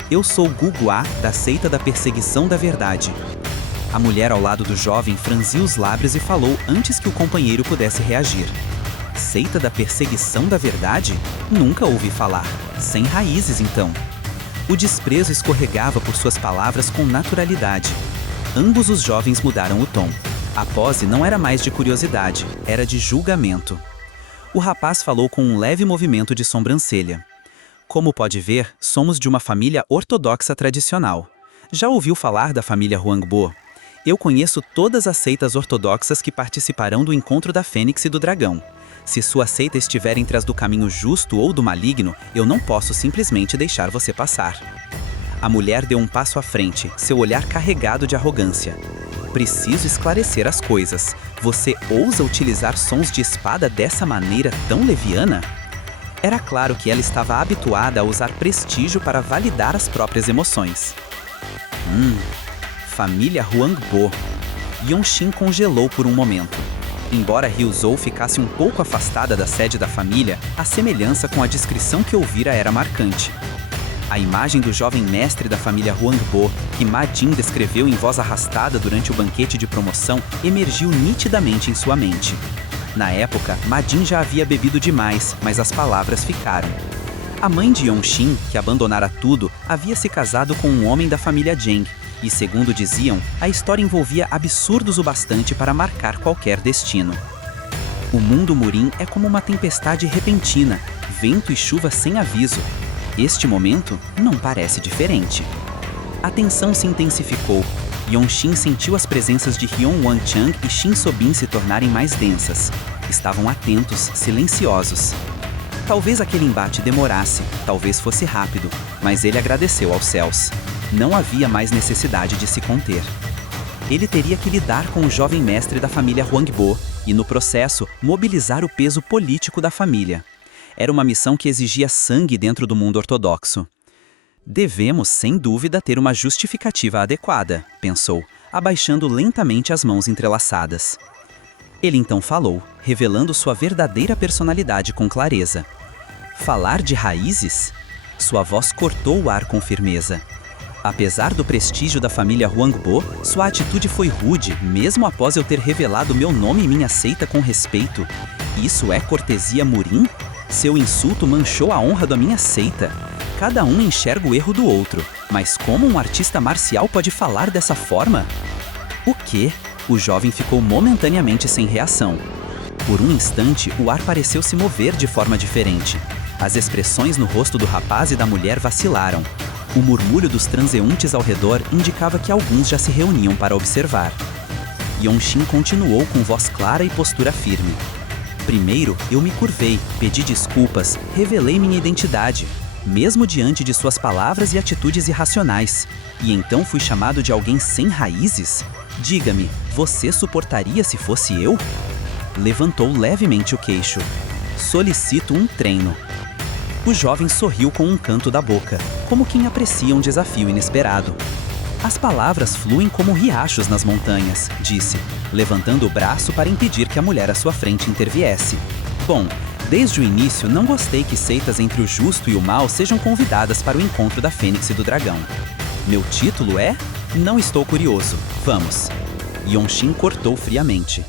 Eu sou Gu Gua, da seita da perseguição da verdade. A mulher ao lado do jovem franziu os lábios e falou antes que o companheiro pudesse reagir. Seita da perseguição da verdade? Nunca ouvi falar. Sem raízes, então. O desprezo escorregava por suas palavras com naturalidade. Ambos os jovens mudaram o tom. A pose não era mais de curiosidade, era de julgamento. O rapaz falou com um leve movimento de sobrancelha. Como pode ver, somos de uma família ortodoxa tradicional. Já ouviu falar da família Huangbo? Eu conheço todas as seitas ortodoxas que participarão do encontro da Fênix e do Dragão. Se sua seita estiver entre as do caminho justo ou do maligno, eu não posso simplesmente deixar você passar. A mulher deu um passo à frente, seu olhar carregado de arrogância. Preciso esclarecer as coisas. Você ousa utilizar sons de espada dessa maneira tão leviana? Era claro que ela estava habituada a usar prestígio para validar as próprias emoções. Família Huangbo. Yongxin congelou por um momento. Embora Ryuzhou ficasse um pouco afastada da sede da família, a semelhança com a descrição que ouvira era marcante. A imagem do jovem mestre da família Huangbo, que Ma Jin descreveu em voz arrastada durante o banquete de promoção, emergiu nitidamente em sua mente. Na época, Ma Jin já havia bebido demais, mas as palavras ficaram. A mãe de Yongxin, que abandonara tudo, havia se casado com um homem da família Zheng, e segundo diziam, a história envolvia absurdos o bastante para marcar qualquer destino. O mundo Murin é como uma tempestade repentina, vento e chuva sem aviso. Este momento não parece diferente. A tensão se intensificou. Yongxin sentiu as presenças de Hyun Wangchang e Shin Sobin se tornarem mais densas. Estavam atentos, silenciosos. Talvez aquele embate demorasse, talvez fosse rápido, mas ele agradeceu aos céus. Não havia mais necessidade de se conter. Ele teria que lidar com o jovem mestre da família Huangbo e, no processo, mobilizar o peso político da família. Era uma missão que exigia sangue dentro do mundo ortodoxo. Devemos, sem dúvida, ter uma justificativa adequada, pensou, abaixando lentamente as mãos entrelaçadas. Ele então falou, revelando sua verdadeira personalidade com clareza. Falar de raízes? Sua voz cortou o ar com firmeza. Apesar do prestígio da família Huangbo, sua atitude foi rude, mesmo após eu ter revelado meu nome e minha seita com respeito. Isso é cortesia Murin? Seu insulto manchou a honra da minha seita. Cada um enxerga o erro do outro, mas como um artista marcial pode falar dessa forma? O quê? O jovem ficou momentaneamente sem reação. Por um instante, o ar pareceu se mover de forma diferente. As expressões no rosto do rapaz e da mulher vacilaram. O murmúrio dos transeuntes ao redor indicava que alguns já se reuniam para observar. Yongxin continuou com voz clara e postura firme. Primeiro, eu me curvei, pedi desculpas, revelei minha identidade, mesmo diante de suas palavras e atitudes irracionais. E então fui chamado de alguém sem raízes? Diga-me, você suportaria se fosse eu? Levantou levemente o queixo. Solicito um treino. O jovem sorriu com um canto da boca, como quem aprecia um desafio inesperado. As palavras fluem como riachos nas montanhas, disse, levantando o braço para impedir que a mulher à sua frente interviesse. Bom, desde o início não gostei que seitas entre o justo e o mal sejam convidadas para o encontro da Fênix e do Dragão. Meu título é? Não estou curioso. Vamos. Yongxin cortou friamente.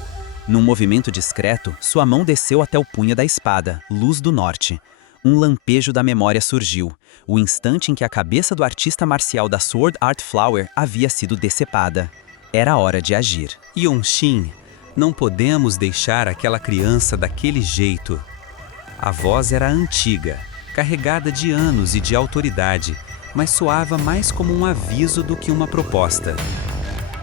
Num movimento discreto, sua mão desceu até o punho da espada, luz do norte. Um lampejo da memória surgiu, o instante em que a cabeça do artista marcial da Sword Art Flower havia sido decepada. Era hora de agir. Yongxin, não podemos deixar aquela criança daquele jeito. A voz era antiga, carregada de anos e de autoridade, mas soava mais como um aviso do que uma proposta.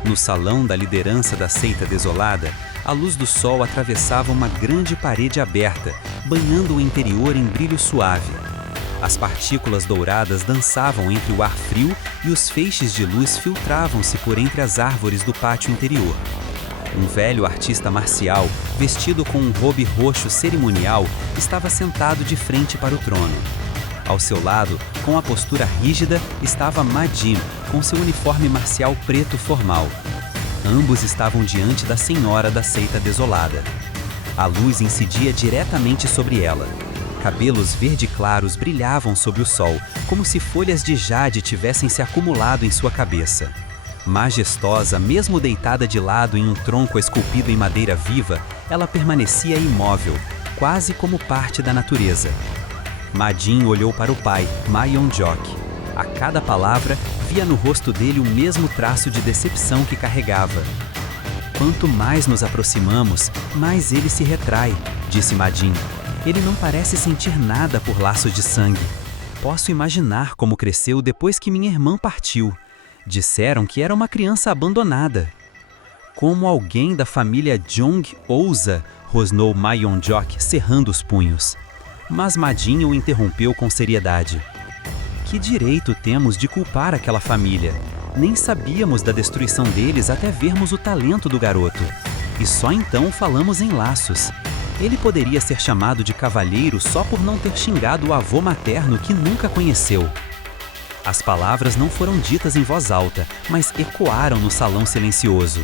No salão da liderança da seita desolada, a luz do sol atravessava uma grande parede aberta, banhando o interior em brilho suave. As partículas douradas dançavam entre o ar frio e os feixes de luz filtravam-se por entre as árvores do pátio interior. Um velho artista marcial, vestido com um robe roxo cerimonial, estava sentado de frente para o trono. Ao seu lado, com a postura rígida, estava Ma Jin, com seu uniforme marcial preto formal. Ambos estavam diante da senhora da seita desolada. A luz incidia diretamente sobre ela. Cabelos verde claros brilhavam sob o sol, como se folhas de jade tivessem se acumulado em sua cabeça. Majestosa, mesmo deitada de lado em um tronco esculpido em madeira viva, ela permanecia imóvel, quase como parte da natureza. Ma Jin olhou para o pai, Ma Yongjok. A cada palavra, via no rosto dele o mesmo traço de decepção que carregava. Quanto mais nos aproximamos, mais ele se retrai, disse Madin. Ele não parece sentir nada por laços de sangue. Posso imaginar como cresceu depois que minha irmã partiu. Disseram que era uma criança abandonada. Como alguém da família Jong ousa, rosnou Ma Yonjok, cerrando os punhos. Mas Madin o interrompeu com seriedade. Que direito temos de culpar aquela família? Nem sabíamos da destruição deles até vermos o talento do garoto. E só então falamos em laços. Ele poderia ser chamado de cavalheiro só por não ter xingado o avô materno que nunca conheceu. As palavras não foram ditas em voz alta, mas ecoaram no salão silencioso.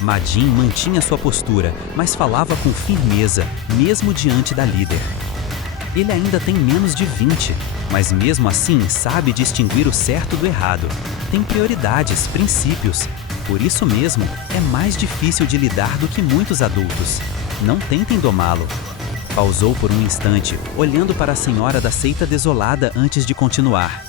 Madin mantinha sua postura, mas falava com firmeza, mesmo diante da líder. Ele ainda tem menos de 20, mas mesmo assim sabe distinguir o certo do errado. Tem prioridades, princípios. Por isso mesmo, é mais difícil de lidar do que muitos adultos. Não tentem domá-lo. Pausou por um instante, olhando para a senhora da seita desolada antes de continuar.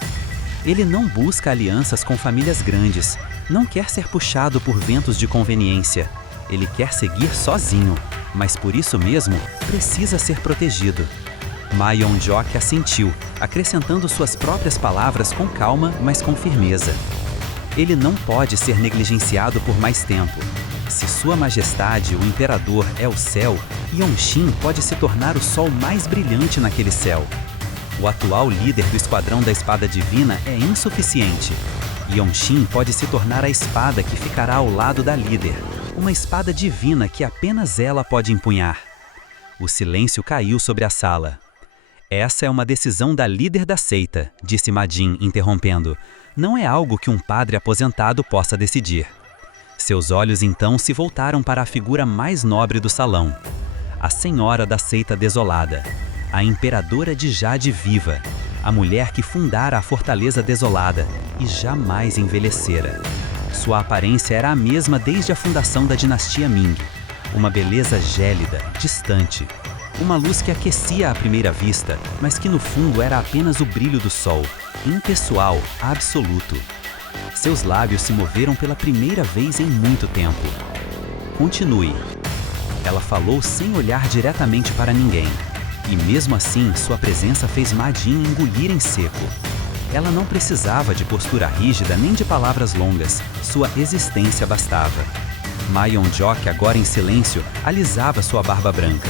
Ele não busca alianças com famílias grandes. Não quer ser puxado por ventos de conveniência. Ele quer seguir sozinho, mas por isso mesmo precisa ser protegido. Ma Yonjok assentiu, acrescentando suas próprias palavras com calma, mas com firmeza. Ele não pode ser negligenciado por mais tempo. Se Sua Majestade, o Imperador, é o céu, Yonxin pode se tornar o sol mais brilhante naquele céu. O atual líder do Esquadrão da Espada Divina é insuficiente. Yonxin pode se tornar a espada que ficará ao lado da líder, uma espada divina que apenas ela pode empunhar. O silêncio caiu sobre a sala. Essa é uma decisão da líder da seita, disse Madin, interrompendo. Não é algo que um padre aposentado possa decidir. Seus olhos então se voltaram para a figura mais nobre do salão. A senhora da seita desolada. A imperadora de Jade viva. A mulher que fundara a fortaleza desolada e jamais envelhecera. Sua aparência era a mesma desde a fundação da dinastia Ming. Uma beleza gélida, distante. Uma luz que aquecia à primeira vista, mas que no fundo era apenas o brilho do sol, impessoal, absoluto. Seus lábios se moveram pela primeira vez em muito tempo. Continue. Ela falou sem olhar diretamente para ninguém. E mesmo assim, sua presença fez Madin engolir em seco. Ela não precisava de postura rígida nem de palavras longas, sua existência bastava. Ma Yonjok, agora em silêncio, alisava sua barba branca.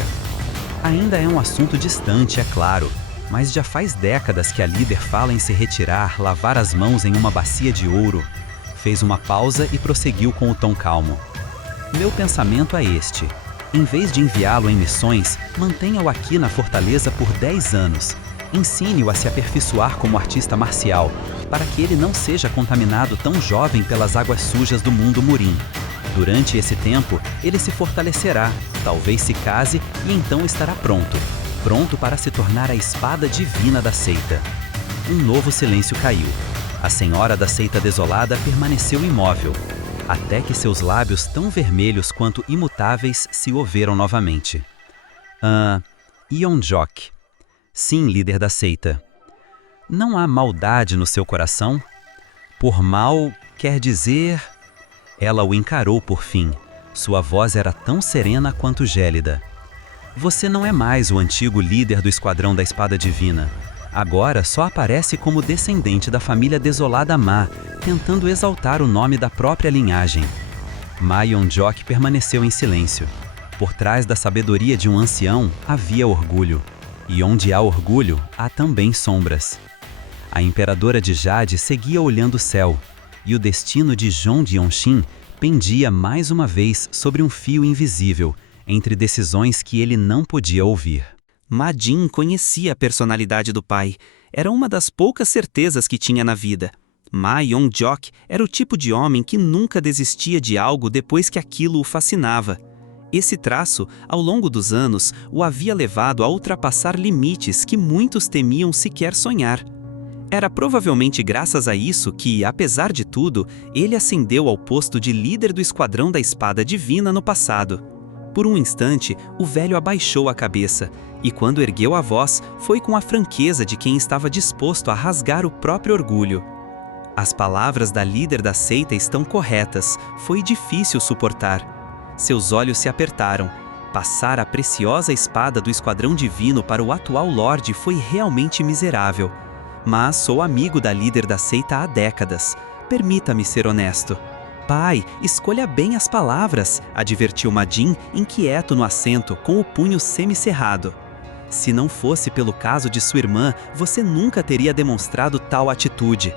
Ainda é um assunto distante, é claro, mas já faz décadas que a líder fala em se retirar, lavar as mãos em uma bacia de ouro. Fez uma pausa e prosseguiu com o tom calmo. Meu pensamento é este. Em vez de enviá-lo em missões, mantenha-o aqui na fortaleza por 10 anos. Ensine-o a se aperfeiçoar como artista marcial, para que ele não seja contaminado tão jovem pelas águas sujas do mundo Murim. Durante esse tempo, ele se fortalecerá, talvez se case e então estará pronto. Pronto para se tornar a espada divina da seita. Um novo silêncio caiu. A senhora da seita desolada permaneceu imóvel, até que seus lábios tão vermelhos quanto imutáveis se overam novamente. Yonjok. Sim, líder da seita. Não há maldade no seu coração? Por mal, quer dizer... Ela o encarou por fim. Sua voz era tão serena quanto gélida. Você não é mais o antigo líder do Esquadrão da Espada Divina. Agora só aparece como descendente da família desolada Ma, tentando exaltar o nome da própria linhagem. Ma Yonjok permaneceu em silêncio. Por trás da sabedoria de um ancião havia orgulho. E onde há orgulho, há também sombras. A imperadora de Jade seguia olhando o céu. E o destino de Zhong de Yonxin pendia mais uma vez sobre um fio invisível, entre decisões que ele não podia ouvir. Madin conhecia a personalidade do pai. Era uma das poucas certezas que tinha na vida. Ma Yonjok era o tipo de homem que nunca desistia de algo depois que aquilo o fascinava. Esse traço, ao longo dos anos, o havia levado a ultrapassar limites que muitos temiam sequer sonhar. Era provavelmente graças a isso que, apesar de tudo, ele ascendeu ao posto de líder do Esquadrão da Espada Divina no passado. Por um instante, o velho abaixou a cabeça, e quando ergueu a voz, foi com a franqueza de quem estava disposto a rasgar o próprio orgulho. As palavras da líder da seita estão corretas, foi difícil suportar. Seus olhos se apertaram. Passar a preciosa espada do Esquadrão Divino para o atual Lorde foi realmente miserável. Mas sou amigo da líder da seita há décadas. Permita-me ser honesto. Pai, escolha bem as palavras, advertiu Madin, inquieto no assento, com o punho semicerrado. Se não fosse pelo caso de sua irmã, você nunca teria demonstrado tal atitude.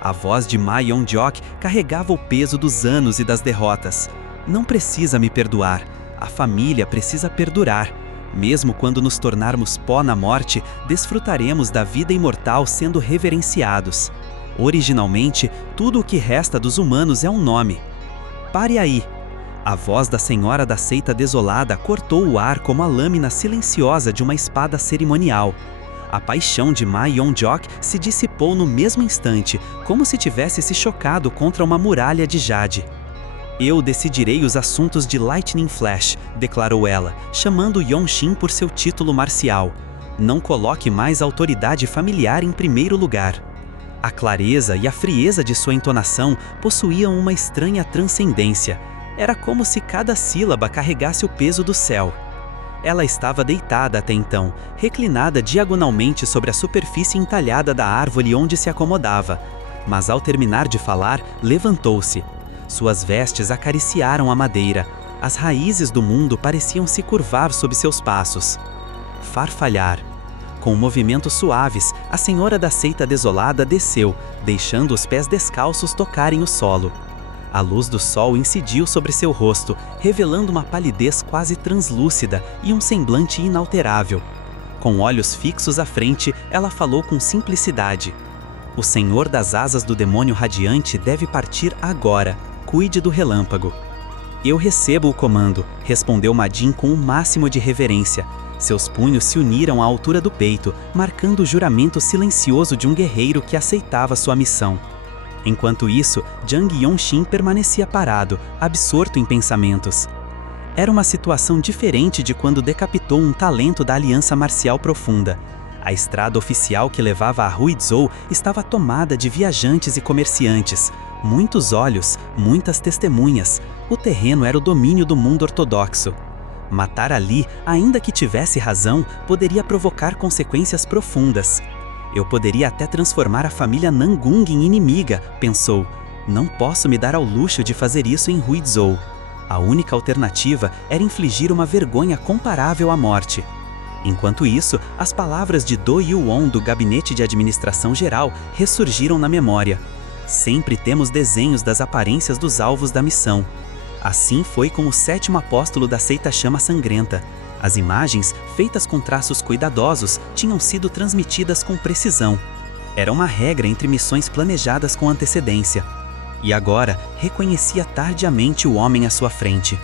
A voz de Ma Yonjok carregava o peso dos anos e das derrotas. Não precisa me perdoar. A família precisa perdurar. Mesmo quando nos tornarmos pó na morte, desfrutaremos da vida imortal sendo reverenciados. Originalmente, tudo o que resta dos humanos é um nome. Pare aí! A voz da senhora da seita desolada cortou o ar como a lâmina silenciosa de uma espada cerimonial. A paixão de Ma Yonjok se dissipou no mesmo instante, como se tivesse se chocado contra uma muralha de jade. Eu decidirei os assuntos de Lightning Flash, declarou ela, chamando Yonshim por seu título marcial. Não coloque mais a autoridade familiar em primeiro lugar. A clareza e a frieza de sua entonação possuíam uma estranha transcendência. Era como se cada sílaba carregasse o peso do céu. Ela estava deitada até então, reclinada diagonalmente sobre a superfície entalhada da árvore onde se acomodava. Mas ao terminar de falar, levantou-se. Suas vestes acariciaram a madeira. As raízes do mundo pareciam se curvar sob seus passos. Farfalhar. Com movimentos suaves, a senhora da seita desolada desceu, deixando os pés descalços tocarem o solo. A luz do sol incidiu sobre seu rosto, revelando uma palidez quase translúcida e um semblante inalterável. Com olhos fixos à frente, ela falou com simplicidade. O senhor das asas do demônio radiante deve partir agora. Cuide do relâmpago. Eu recebo o comando, respondeu Madin com o máximo de reverência. Seus punhos se uniram à altura do peito, marcando o juramento silencioso de um guerreiro que aceitava sua missão. Enquanto isso, Jang Yonshim permanecia parado, absorto em pensamentos. Era uma situação diferente de quando decapitou um talento da Aliança Marcial Profunda. A estrada oficial que levava a Huizhou estava tomada de viajantes e comerciantes. Muitos olhos, muitas testemunhas. O terreno era o domínio do mundo ortodoxo. Matar ali, ainda que tivesse razão, poderia provocar consequências profundas. Eu poderia até transformar a família Nangung em inimiga, pensou. Não posso me dar ao luxo de fazer isso em Huizhou. A única alternativa era infligir uma vergonha comparável à morte. Enquanto isso, as palavras de Do Yuon do Gabinete de Administração Geral ressurgiram na memória. Sempre temos desenhos das aparências dos alvos da missão. Assim foi com o 7º apóstolo da seita Chama Sangrenta. As imagens, feitas com traços cuidadosos, tinham sido transmitidas com precisão. Era uma regra entre missões planejadas com antecedência. E agora, reconhecia tardiamente o homem à sua frente.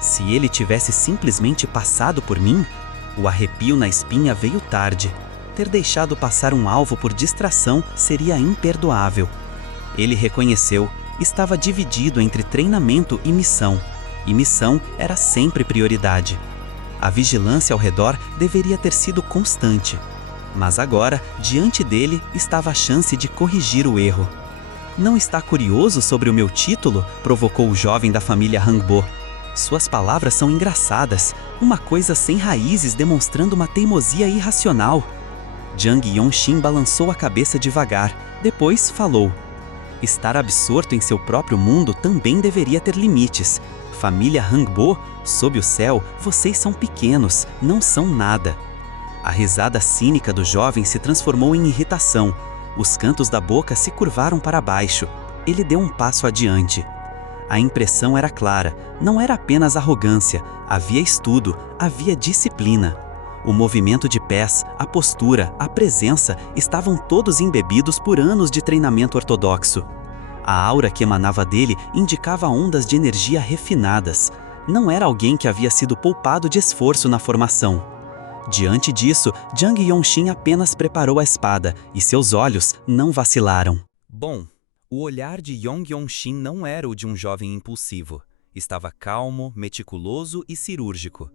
Se ele tivesse simplesmente passado por mim, o arrepio na espinha veio tarde. Ter deixado passar um alvo por distração seria imperdoável. Ele reconheceu, estava dividido entre treinamento e missão era sempre prioridade. A vigilância ao redor deveria ter sido constante. Mas agora, diante dele, estava a chance de corrigir o erro. Não está curioso sobre o meu título? Provocou o jovem da família Hangbo. Suas palavras são engraçadas, uma coisa sem raízes demonstrando uma teimosia irracional. Jang Yonshim balançou a cabeça devagar, depois falou. Estar absorto em seu próprio mundo também deveria ter limites. Família Hangbo, sob o céu, vocês são pequenos, não são nada. A risada cínica do jovem se transformou em irritação. Os cantos da boca se curvaram para baixo. Ele deu um passo adiante. A impressão era clara, não era apenas arrogância, havia estudo, havia disciplina. O movimento de pés, a postura, a presença estavam todos embebidos por anos de treinamento ortodoxo. A aura que emanava dele indicava ondas de energia refinadas. Não era alguém que havia sido poupado de esforço na formação. Diante disso, Jang Yonshim apenas preparou a espada e seus olhos não vacilaram. Bom, o olhar de Yong Yonshim não era o de um jovem impulsivo. Estava calmo, meticuloso e cirúrgico.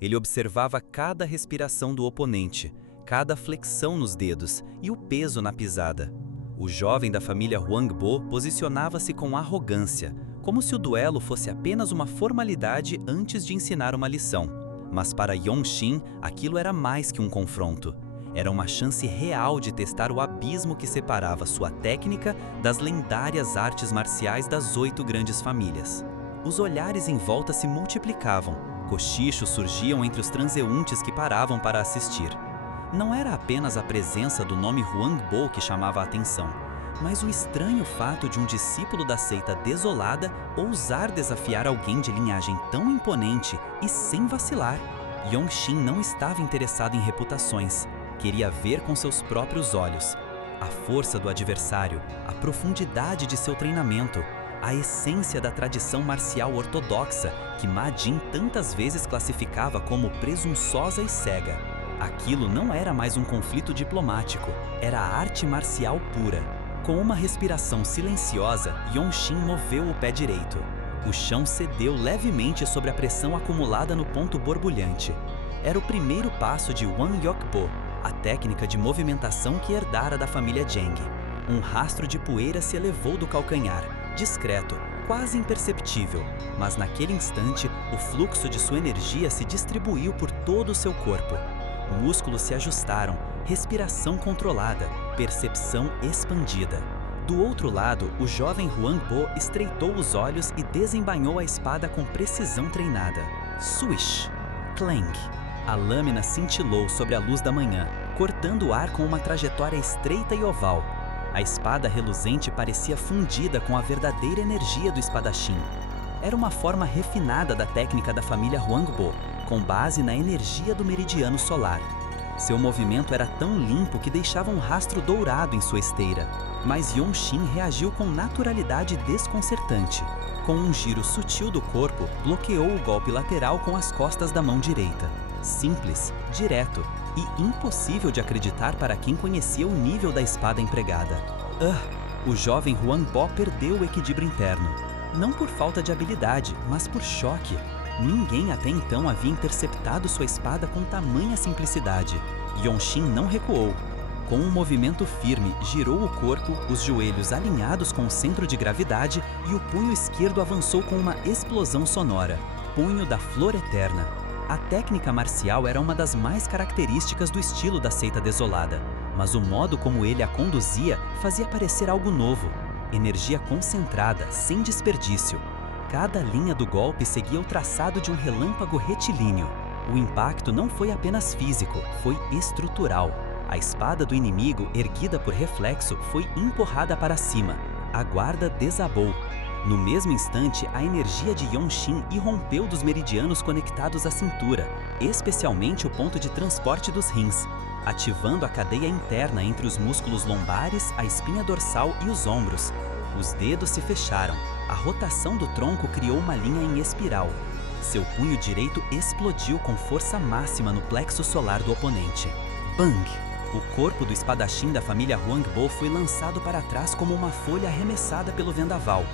Ele observava cada respiração do oponente, cada flexão nos dedos e o peso na pisada. O jovem da família Huangbo posicionava-se com arrogância, como se o duelo fosse apenas uma formalidade antes de ensinar uma lição. Mas para Yongxin, aquilo era mais que um confronto. Era uma chance real de testar o abismo que separava sua técnica das lendárias artes marciais das 8 grandes famílias. Os olhares em volta se multiplicavam, cochichos surgiam entre os transeuntes que paravam para assistir. Não era apenas a presença do nome Huangbo que chamava a atenção, mas o estranho fato de um discípulo da seita desolada ousar desafiar alguém de linhagem tão imponente e sem vacilar. Yongxin não estava interessado em reputações. Queria ver com seus próprios olhos a força do adversário, a profundidade de seu treinamento, a essência da tradição marcial ortodoxa que Ma Jin tantas vezes classificava como presunçosa e cega. Aquilo não era mais um conflito diplomático, era arte marcial pura. Com uma respiração silenciosa, Yongxin moveu o pé direito. O chão cedeu levemente sob a pressão acumulada no ponto borbulhante. Era o primeiro passo de Wang Yokbo, a técnica de movimentação que herdara da família Zheng. Um rastro de poeira se elevou do calcanhar, discreto, quase imperceptível, mas naquele instante o fluxo de sua energia se distribuiu por todo o seu corpo. Músculos se ajustaram, respiração controlada, percepção expandida. Do outro lado, o jovem Huangbo estreitou os olhos e desembainhou a espada com precisão treinada. Swish! Clang! A lâmina cintilou sobre a luz da manhã, cortando o ar com uma trajetória estreita e oval. A espada reluzente parecia fundida com a verdadeira energia do espadachim. Era uma forma refinada da técnica da família Huangbo, com base na energia do meridiano solar. Seu movimento era tão limpo que deixava um rastro dourado em sua esteira. Mas Yongxin reagiu com naturalidade desconcertante. Com um giro sutil do corpo, bloqueou o golpe lateral com as costas da mão direita. Simples, direto e impossível de acreditar para quem conhecia o nível da espada empregada. O jovem Huangbo perdeu o equilíbrio interno. Não por falta de habilidade, mas por choque. Ninguém até então havia interceptado sua espada com tamanha simplicidade. Yongxin não recuou. Com um movimento firme, girou o corpo, os joelhos alinhados com o centro de gravidade e o punho esquerdo avançou com uma explosão sonora. Punho da Flor Eterna. A técnica marcial era uma das mais características do estilo da seita desolada, mas o modo como ele a conduzia fazia parecer algo novo. Energia concentrada, sem desperdício. Cada linha do golpe seguia o traçado de um relâmpago retilíneo. O impacto não foi apenas físico, foi estrutural. A espada do inimigo, erguida por reflexo, foi empurrada para cima. A guarda desabou. No mesmo instante, a energia de Yongxin irrompeu dos meridianos conectados à cintura, especialmente o ponto de transporte dos rins, ativando a cadeia interna entre os músculos lombares, a espinha dorsal e os ombros. Os dedos se fecharam. A rotação do tronco criou uma linha em espiral. Seu punho direito explodiu com força máxima no plexo solar do oponente. Bang! O corpo do espadachim da família Huangbo foi lançado para trás como uma folha arremessada pelo vendaval.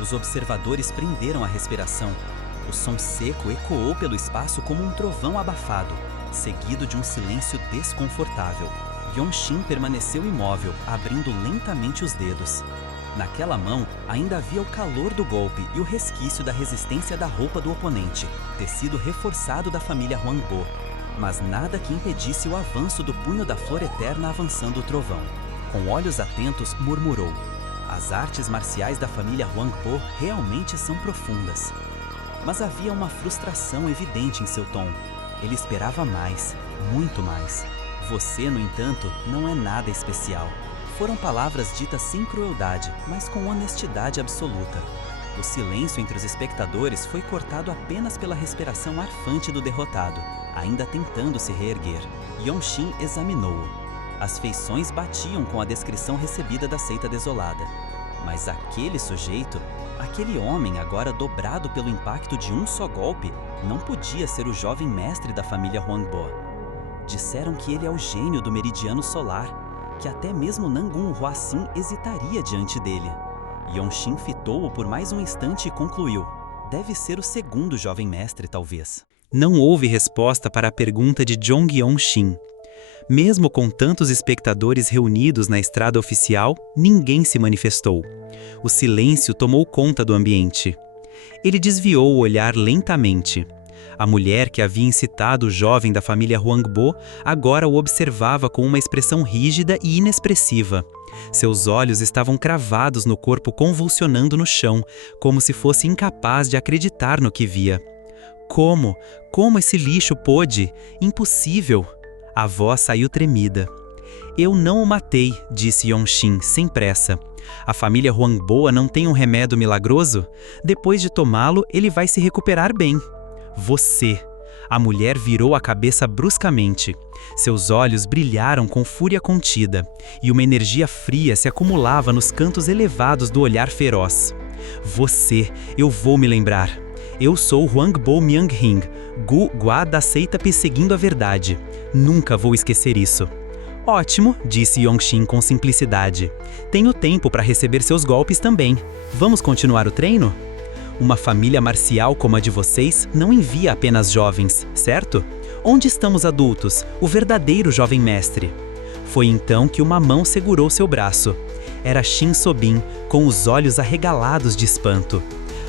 Os observadores prenderam a respiração. O som seco ecoou pelo espaço como um trovão abafado, seguido de um silêncio desconfortável. Yongxin permaneceu imóvel, abrindo lentamente os dedos. Naquela mão, ainda havia o calor do golpe e o resquício da resistência da roupa do oponente, tecido reforçado da família Huangbo. Mas nada que impedisse o avanço do punho da Flor Eterna avançando o trovão. Com olhos atentos, murmurou: as artes marciais da família Huangbo realmente são profundas. Mas havia uma frustração evidente em seu tom. Ele esperava mais, muito mais. Você, no entanto, não é nada especial. Foram palavras ditas sem crueldade, mas com honestidade absoluta. O silêncio entre os espectadores foi cortado apenas pela respiração arfante do derrotado, ainda tentando se reerguer. Yongxin examinou-o. As feições batiam com a descrição recebida da seita desolada. Mas aquele sujeito, aquele homem agora dobrado pelo impacto de um só golpe, não podia ser o jovem mestre da família Huangbo. Disseram que ele é o gênio do meridiano solar, que até mesmo Nangun Huaxin hesitaria diante dele. Yongxin fitou-o por mais um instante e concluiu: Deve ser o segundo jovem mestre, talvez. Não houve resposta para a pergunta de Jong-Yeon-shin. Mesmo com tantos espectadores reunidos na estrada oficial, ninguém se manifestou. O silêncio tomou conta do ambiente. Ele desviou o olhar lentamente. A mulher que havia incitado o jovem da família Hwangbo agora o observava com uma expressão rígida e inexpressiva. Seus olhos estavam cravados no corpo, convulsionando no chão, como se fosse incapaz de acreditar no que via. Como? Como esse lixo pôde? Impossível! A voz saiu tremida. Eu não o matei, disse Yeon-shin, sem pressa. A família Hwangbo não tem um remédio milagroso? Depois de tomá-lo, ele vai se recuperar bem. Você! A mulher virou a cabeça bruscamente. Seus olhos brilharam com fúria contida, e uma energia fria se acumulava nos cantos elevados do olhar feroz. Você! Eu vou me lembrar. Eu sou Hwangbo Myung-hin, Gu-Gwa da seita perseguindo a verdade. Nunca vou esquecer isso. Ótimo, disse Yeon-shin com simplicidade. Tenho tempo para receber seus golpes também. Vamos continuar o treino? Uma família marcial como a de vocês não envia apenas jovens, certo? Onde estão os adultos, o verdadeiro jovem mestre? Foi então que uma mão segurou seu braço. Era Shin So-bin, com os olhos arregalados de espanto.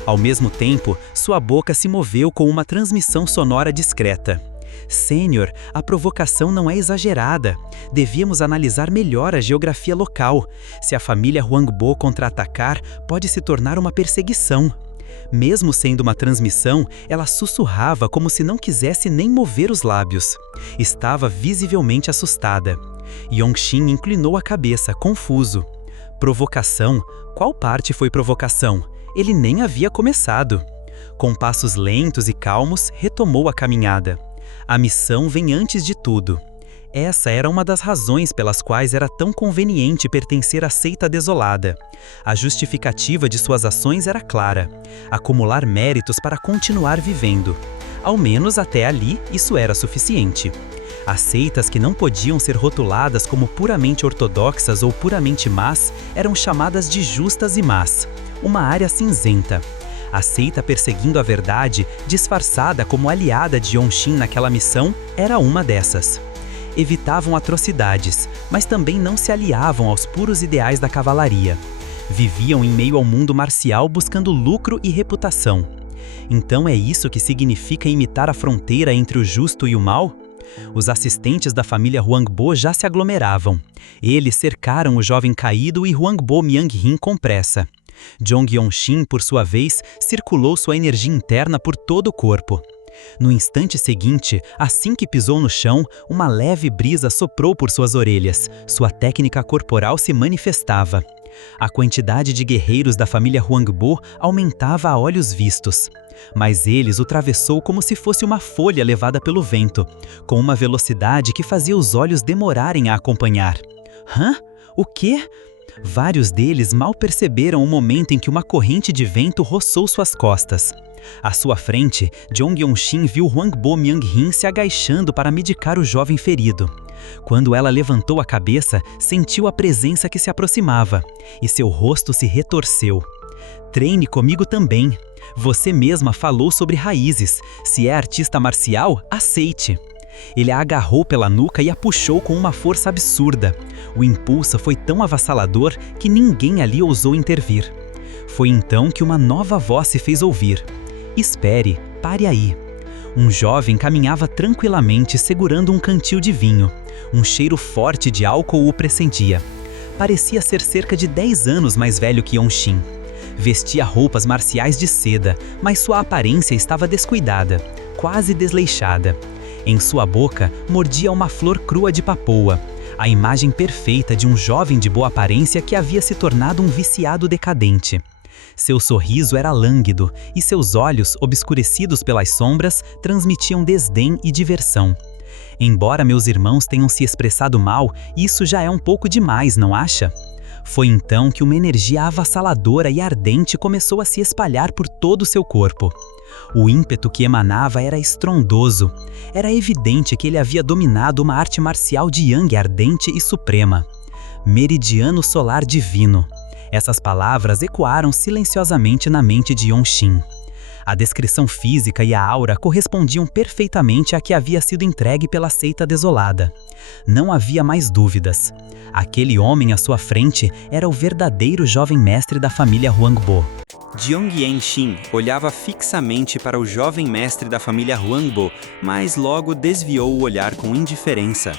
Ao mesmo tempo, sua boca se moveu com uma transmissão sonora discreta. Sênior, a provocação não é exagerada. Devíamos analisar melhor a geografia local. Se a família Hwangbo contra-atacar, pode se tornar uma perseguição. Mesmo sendo uma transmissão, ela sussurrava como se não quisesse nem mover os lábios. Estava visivelmente assustada. Yeon-shin inclinou a cabeça, confuso. Provocação? Qual parte foi provocação? Ele nem havia começado. Com passos lentos e calmos, retomou a caminhada. A missão vem antes de tudo. Essa era uma das razões pelas quais era tão conveniente pertencer à seita desolada. A justificativa de suas ações era clara: acumular méritos para continuar vivendo. Ao menos até ali, isso era suficiente. As seitas que não podiam ser rotuladas como puramente ortodoxas ou puramente más eram chamadas de justas e más, uma área cinzenta. A seita perseguindo a verdade, disfarçada como aliada de Yeon-shin naquela missão, era uma dessas. Evitavam atrocidades, mas também não se aliavam aos puros ideais da cavalaria. Viviam em meio ao mundo marcial buscando lucro e reputação. Então é isso que significa imitar a fronteira entre o justo e o mal? Os assistentes da família Hwangbo já se aglomeravam. Eles cercaram o jovem caído e Hwangbo Myung-hin com pressa. Jong-Yeon-shin, por sua vez, circulou sua energia interna por todo o corpo. No instante seguinte, assim que pisou no chão, uma leve brisa soprou por suas orelhas. Sua técnica corporal se manifestava. A quantidade de guerreiros da família Hwangbo aumentava a olhos vistos. Mas eles o atravessou como se fosse uma folha levada pelo vento, com uma velocidade que fazia os olhos demorarem a acompanhar. Hã? O quê? Vários deles mal perceberam o momento em que uma corrente de vento roçou suas costas. À sua frente, Jong-Yeon-shin viu Hwangbo Myung-hin se agachando para medicar o jovem ferido. Quando ela levantou a cabeça, sentiu a presença que se aproximava, e seu rosto se retorceu. Treine comigo também. Você mesma falou sobre raízes. Se é artista marcial, aceite. Ele a agarrou pela nuca e a puxou com uma força absurda. O impulso foi tão avassalador que ninguém ali ousou intervir. Foi então que uma nova voz se fez ouvir. Espere, pare aí. Um jovem caminhava tranquilamente segurando um cantil de vinho. Um cheiro forte de álcool o pressentia. Parecia ser cerca de 10 anos mais velho que Yeon-shin. Vestia roupas marciais de seda, mas sua aparência estava descuidada, quase desleixada. Em sua boca, mordia uma flor crua de papoa, a imagem perfeita de um jovem de boa aparência que havia se tornado um viciado decadente. Seu sorriso era lânguido e seus olhos, obscurecidos pelas sombras, transmitiam desdém e diversão. Embora meus irmãos tenham se expressado mal, isso já é um pouco demais, não acha? Foi então que uma energia avassaladora e ardente começou a se espalhar por todo o seu corpo. O ímpeto que emanava era estrondoso. Era evidente que ele havia dominado uma arte marcial de Yang ardente e suprema. Meridiano solar divino. Essas palavras ecoaram silenciosamente na mente de Yeon-shin. A descrição física e a aura correspondiam perfeitamente à que havia sido entregue pela seita desolada. Não havia mais dúvidas. Aquele homem à sua frente era o verdadeiro jovem mestre da família Huangbo. Jiang Yanxin olhava fixamente para o jovem mestre da família Huangbo, mas logo desviou o olhar com indiferença.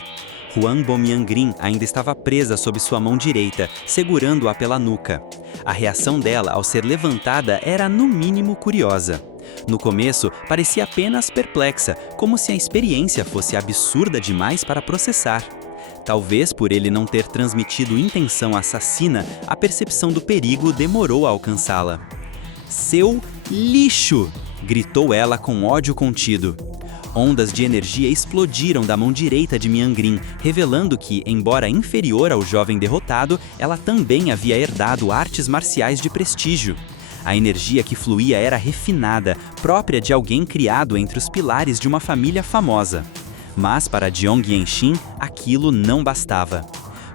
Huangbo Miangrin ainda estava presa sob sua mão direita, segurando-a pela nuca. A reação dela ao ser levantada era no mínimo curiosa. No começo, parecia apenas perplexa, como se a experiência fosse absurda demais para processar. Talvez por ele não ter transmitido intenção assassina, a percepção do perigo demorou a alcançá-la. "Seu lixo!" gritou ela com ódio contido. Ondas de energia explodiram da mão direita de Miangrin, revelando que, embora inferior ao jovem derrotado, ela também havia herdado artes marciais de prestígio. A energia que fluía era refinada, própria de alguém criado entre os pilares de uma família famosa. Mas para Jiang Yanxin, aquilo não bastava.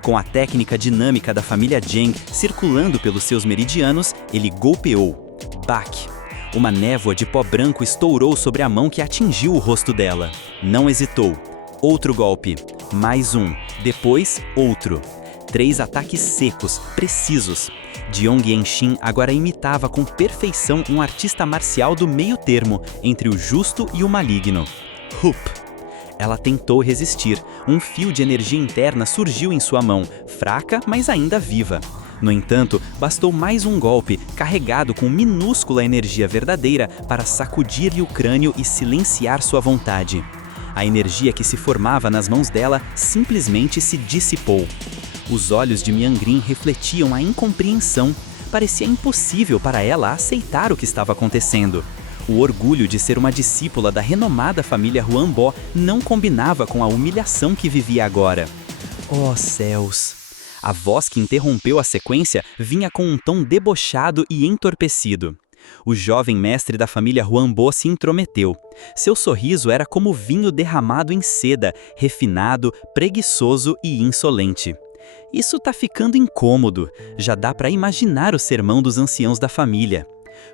Com a técnica dinâmica da família Zheng circulando pelos seus meridianos, ele golpeou. Baque! Uma névoa de pó branco estourou sobre a mão que atingiu o rosto dela. Não hesitou. Outro golpe. Mais um. Depois, outro. 3 ataques secos, precisos. Jiang Yanxin agora imitava com perfeição um artista marcial do meio termo entre o justo e o maligno. Hup! Ela tentou resistir. Um fio de energia interna surgiu em sua mão, fraca, mas ainda viva. No entanto, bastou mais um golpe, carregado com minúscula energia verdadeira, para sacudir-lhe o crânio e silenciar sua vontade. A energia que se formava nas mãos dela simplesmente se dissipou. Os olhos de Miangrin refletiam a incompreensão. Parecia impossível para ela aceitar o que estava acontecendo. O orgulho de ser uma discípula da renomada família Huangbo não combinava com a humilhação que vivia agora. Oh céus! A voz que interrompeu a sequência vinha com um tom debochado e entorpecido. O jovem mestre da família Huangbo se intrometeu. Seu sorriso era como vinho derramado em seda, refinado, preguiçoso e insolente. Isso tá ficando incômodo. Já dá para imaginar o sermão dos anciãos da família.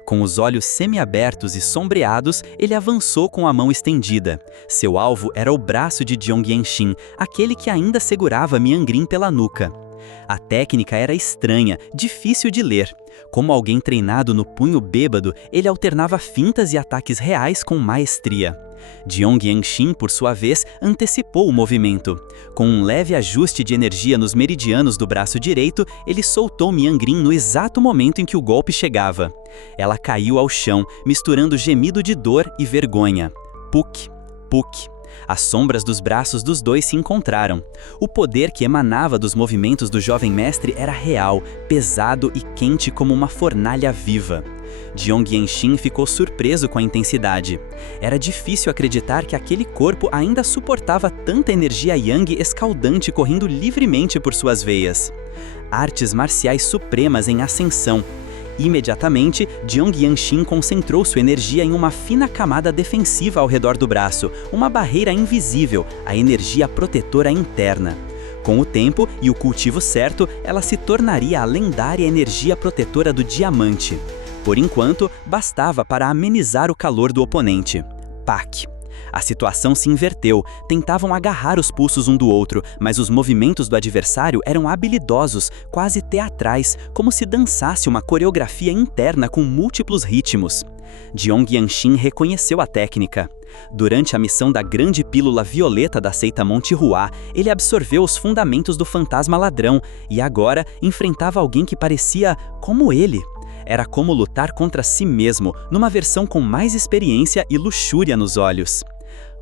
Com os olhos semiabertos e sombreados, ele avançou com a mão estendida. Seu alvo era o braço de Jiang Yanxin, aquele que ainda segurava Miangrin pela nuca. A técnica era estranha, difícil de ler. Como alguém treinado no punho bêbado, ele alternava fintas e ataques reais com maestria. Jiang Yanxin, por sua vez, antecipou o movimento. Com um leve ajuste de energia nos meridianos do braço direito, ele soltou Miangrin no exato momento em que o golpe chegava. Ela caiu ao chão, misturando gemido de dor e vergonha. Puk, puk. As sombras dos braços dos dois se encontraram. O poder que emanava dos movimentos do jovem mestre era real, pesado e quente como uma fornalha viva. Jiang Yanxin ficou surpreso com a intensidade. Era difícil acreditar que aquele corpo ainda suportava tanta energia yang escaldante correndo livremente por suas veias. Artes marciais supremas em ascensão. Imediatamente, Jiang Yanxin concentrou sua energia em uma fina camada defensiva ao redor do braço, uma barreira invisível, a energia protetora interna. Com o tempo e o cultivo certo, ela se tornaria a lendária energia protetora do diamante. Por enquanto, bastava para amenizar o calor do oponente. Pac! A situação se inverteu, tentavam agarrar os pulsos um do outro, mas os movimentos do adversário eram habilidosos, quase teatrais, como se dançasse uma coreografia interna com múltiplos ritmos. Jiang Yanxin reconheceu a técnica. Durante a missão da grande pílula violeta da seita Monte Hua, ele absorveu os fundamentos do fantasma ladrão e agora enfrentava alguém que parecia como ele. Era como lutar contra si mesmo, numa versão com mais experiência e luxúria nos olhos.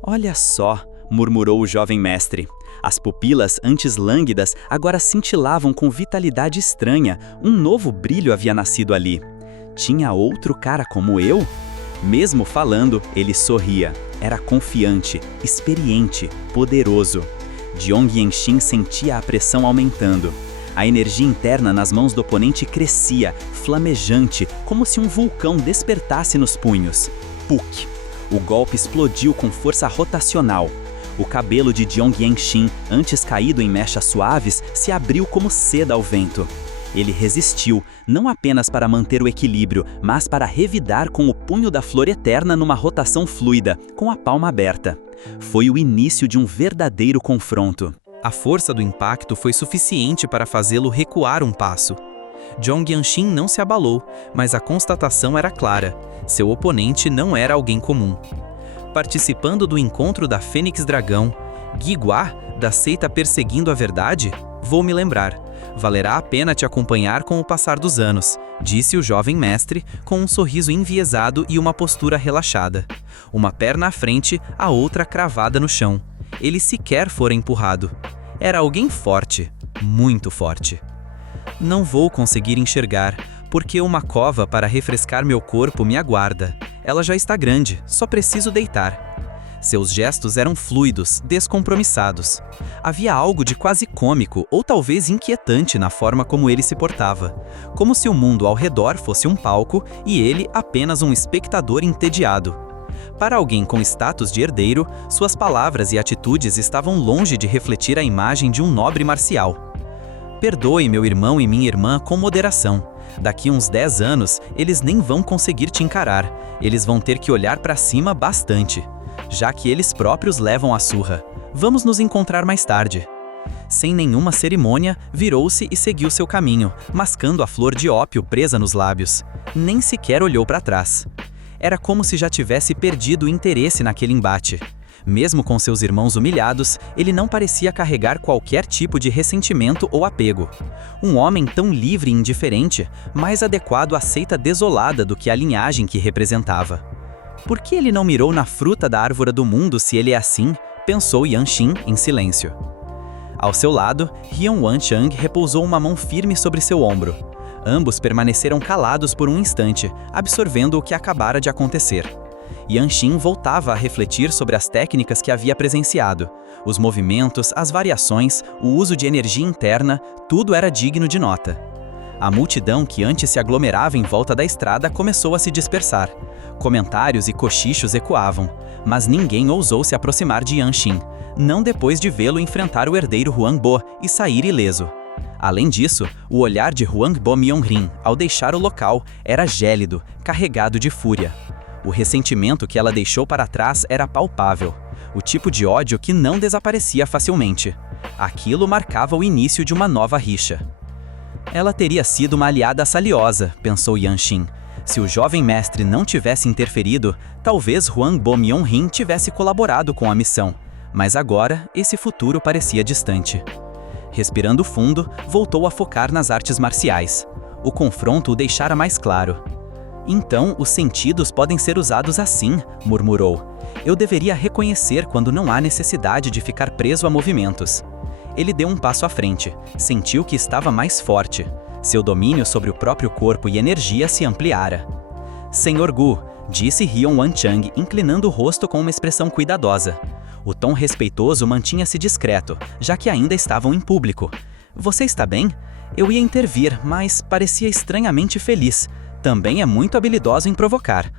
Olha só, murmurou o jovem mestre. As pupilas, antes lânguidas, agora cintilavam com vitalidade estranha. Um novo brilho havia nascido ali. Tinha outro cara como eu? Mesmo falando, ele sorria. Era confiante, experiente, poderoso. Jiang Yanxin sentia a pressão aumentando. A energia interna nas mãos do oponente crescia, flamejante, como se um vulcão despertasse nos punhos. Puk! O golpe explodiu com força rotacional. O cabelo de Jiang Yanxin, antes caído em mechas suaves, se abriu como seda ao vento. Ele resistiu, não apenas para manter o equilíbrio, mas para revidar com o punho da flor eterna numa rotação fluida, com a palma aberta. Foi o início de um verdadeiro confronto. A força do impacto foi suficiente para fazê-lo recuar um passo. Zhong Yanxin não se abalou, mas a constatação era clara: seu oponente não era alguém comum. Participando do encontro da Fênix Dragão, Guy Gua, da seita Perseguindo a Verdade? Vou me lembrar. Valerá a pena te acompanhar com o passar dos anos, disse o jovem mestre, com um sorriso enviesado e uma postura relaxada. Uma perna à frente, a outra cravada no chão. Ele sequer fora empurrado. Era alguém forte, muito forte. Não vou conseguir enxergar, porque uma cova para refrescar meu corpo me aguarda. Ela já está grande, só preciso deitar. Seus gestos eram fluidos, descompromissados. Havia algo de quase cômico ou talvez inquietante na forma como ele se portava, como se o mundo ao redor fosse um palco e ele apenas um espectador entediado. Para alguém com status de herdeiro, suas palavras e atitudes estavam longe de refletir a imagem de um nobre marcial. Perdoe meu irmão e minha irmã com moderação. Daqui uns 10 anos, eles nem vão conseguir te encarar. Eles vão ter que olhar para cima bastante, já que eles próprios levam a surra. Vamos nos encontrar mais tarde. Sem nenhuma cerimônia, virou-se e seguiu seu caminho, mascando a flor de ópio presa nos lábios. Nem sequer olhou para trás. Era como se já tivesse perdido o interesse naquele embate. Mesmo com seus irmãos humilhados, ele não parecia carregar qualquer tipo de ressentimento ou apego. Um homem tão livre e indiferente, mais adequado à seita desolada do que à linhagem que representava. Por que ele não mirou na fruta da árvore do mundo se ele é assim? Pensou Yanxin em silêncio. Ao seu lado, Hyun Wanchang repousou uma mão firme sobre seu ombro. Ambos permaneceram calados por um instante, absorvendo o que acabara de acontecer. Yanxin voltava a refletir sobre as técnicas que havia presenciado. Os movimentos, as variações, o uso de energia interna, tudo era digno de nota. A multidão que antes se aglomerava em volta da estrada começou a se dispersar. Comentários e cochichos ecoavam, mas ninguém ousou se aproximar de Yanxin, não depois de vê-lo enfrentar o herdeiro Huangbo e sair ileso. Além disso, o olhar de Huangbo Myongrin, ao deixar o local, era gélido, carregado de fúria. O ressentimento que ela deixou para trás era palpável, o tipo de ódio que não desaparecia facilmente. Aquilo marcava o início de uma nova rixa. Ela teria sido uma aliada saliosa, pensou Yanxin. Se o jovem mestre não tivesse interferido, talvez Huangbo Myongrin tivesse colaborado com a missão, mas agora esse futuro parecia distante. Respirando fundo, voltou a focar nas artes marciais. O confronto o deixara mais claro. Então, os sentidos podem ser usados assim, murmurou. Eu deveria reconhecer quando não há necessidade de ficar preso a movimentos. Ele deu um passo à frente, sentiu que estava mais forte. Seu domínio sobre o próprio corpo e energia se ampliara. Senhor Gu, disse Hyun Wanchang, inclinando o rosto com uma expressão cuidadosa. O tom respeitoso mantinha-se discreto, já que ainda estavam em público. Você está bem? Eu ia intervir, mas parecia estranhamente feliz. Também é muito habilidoso em provocar.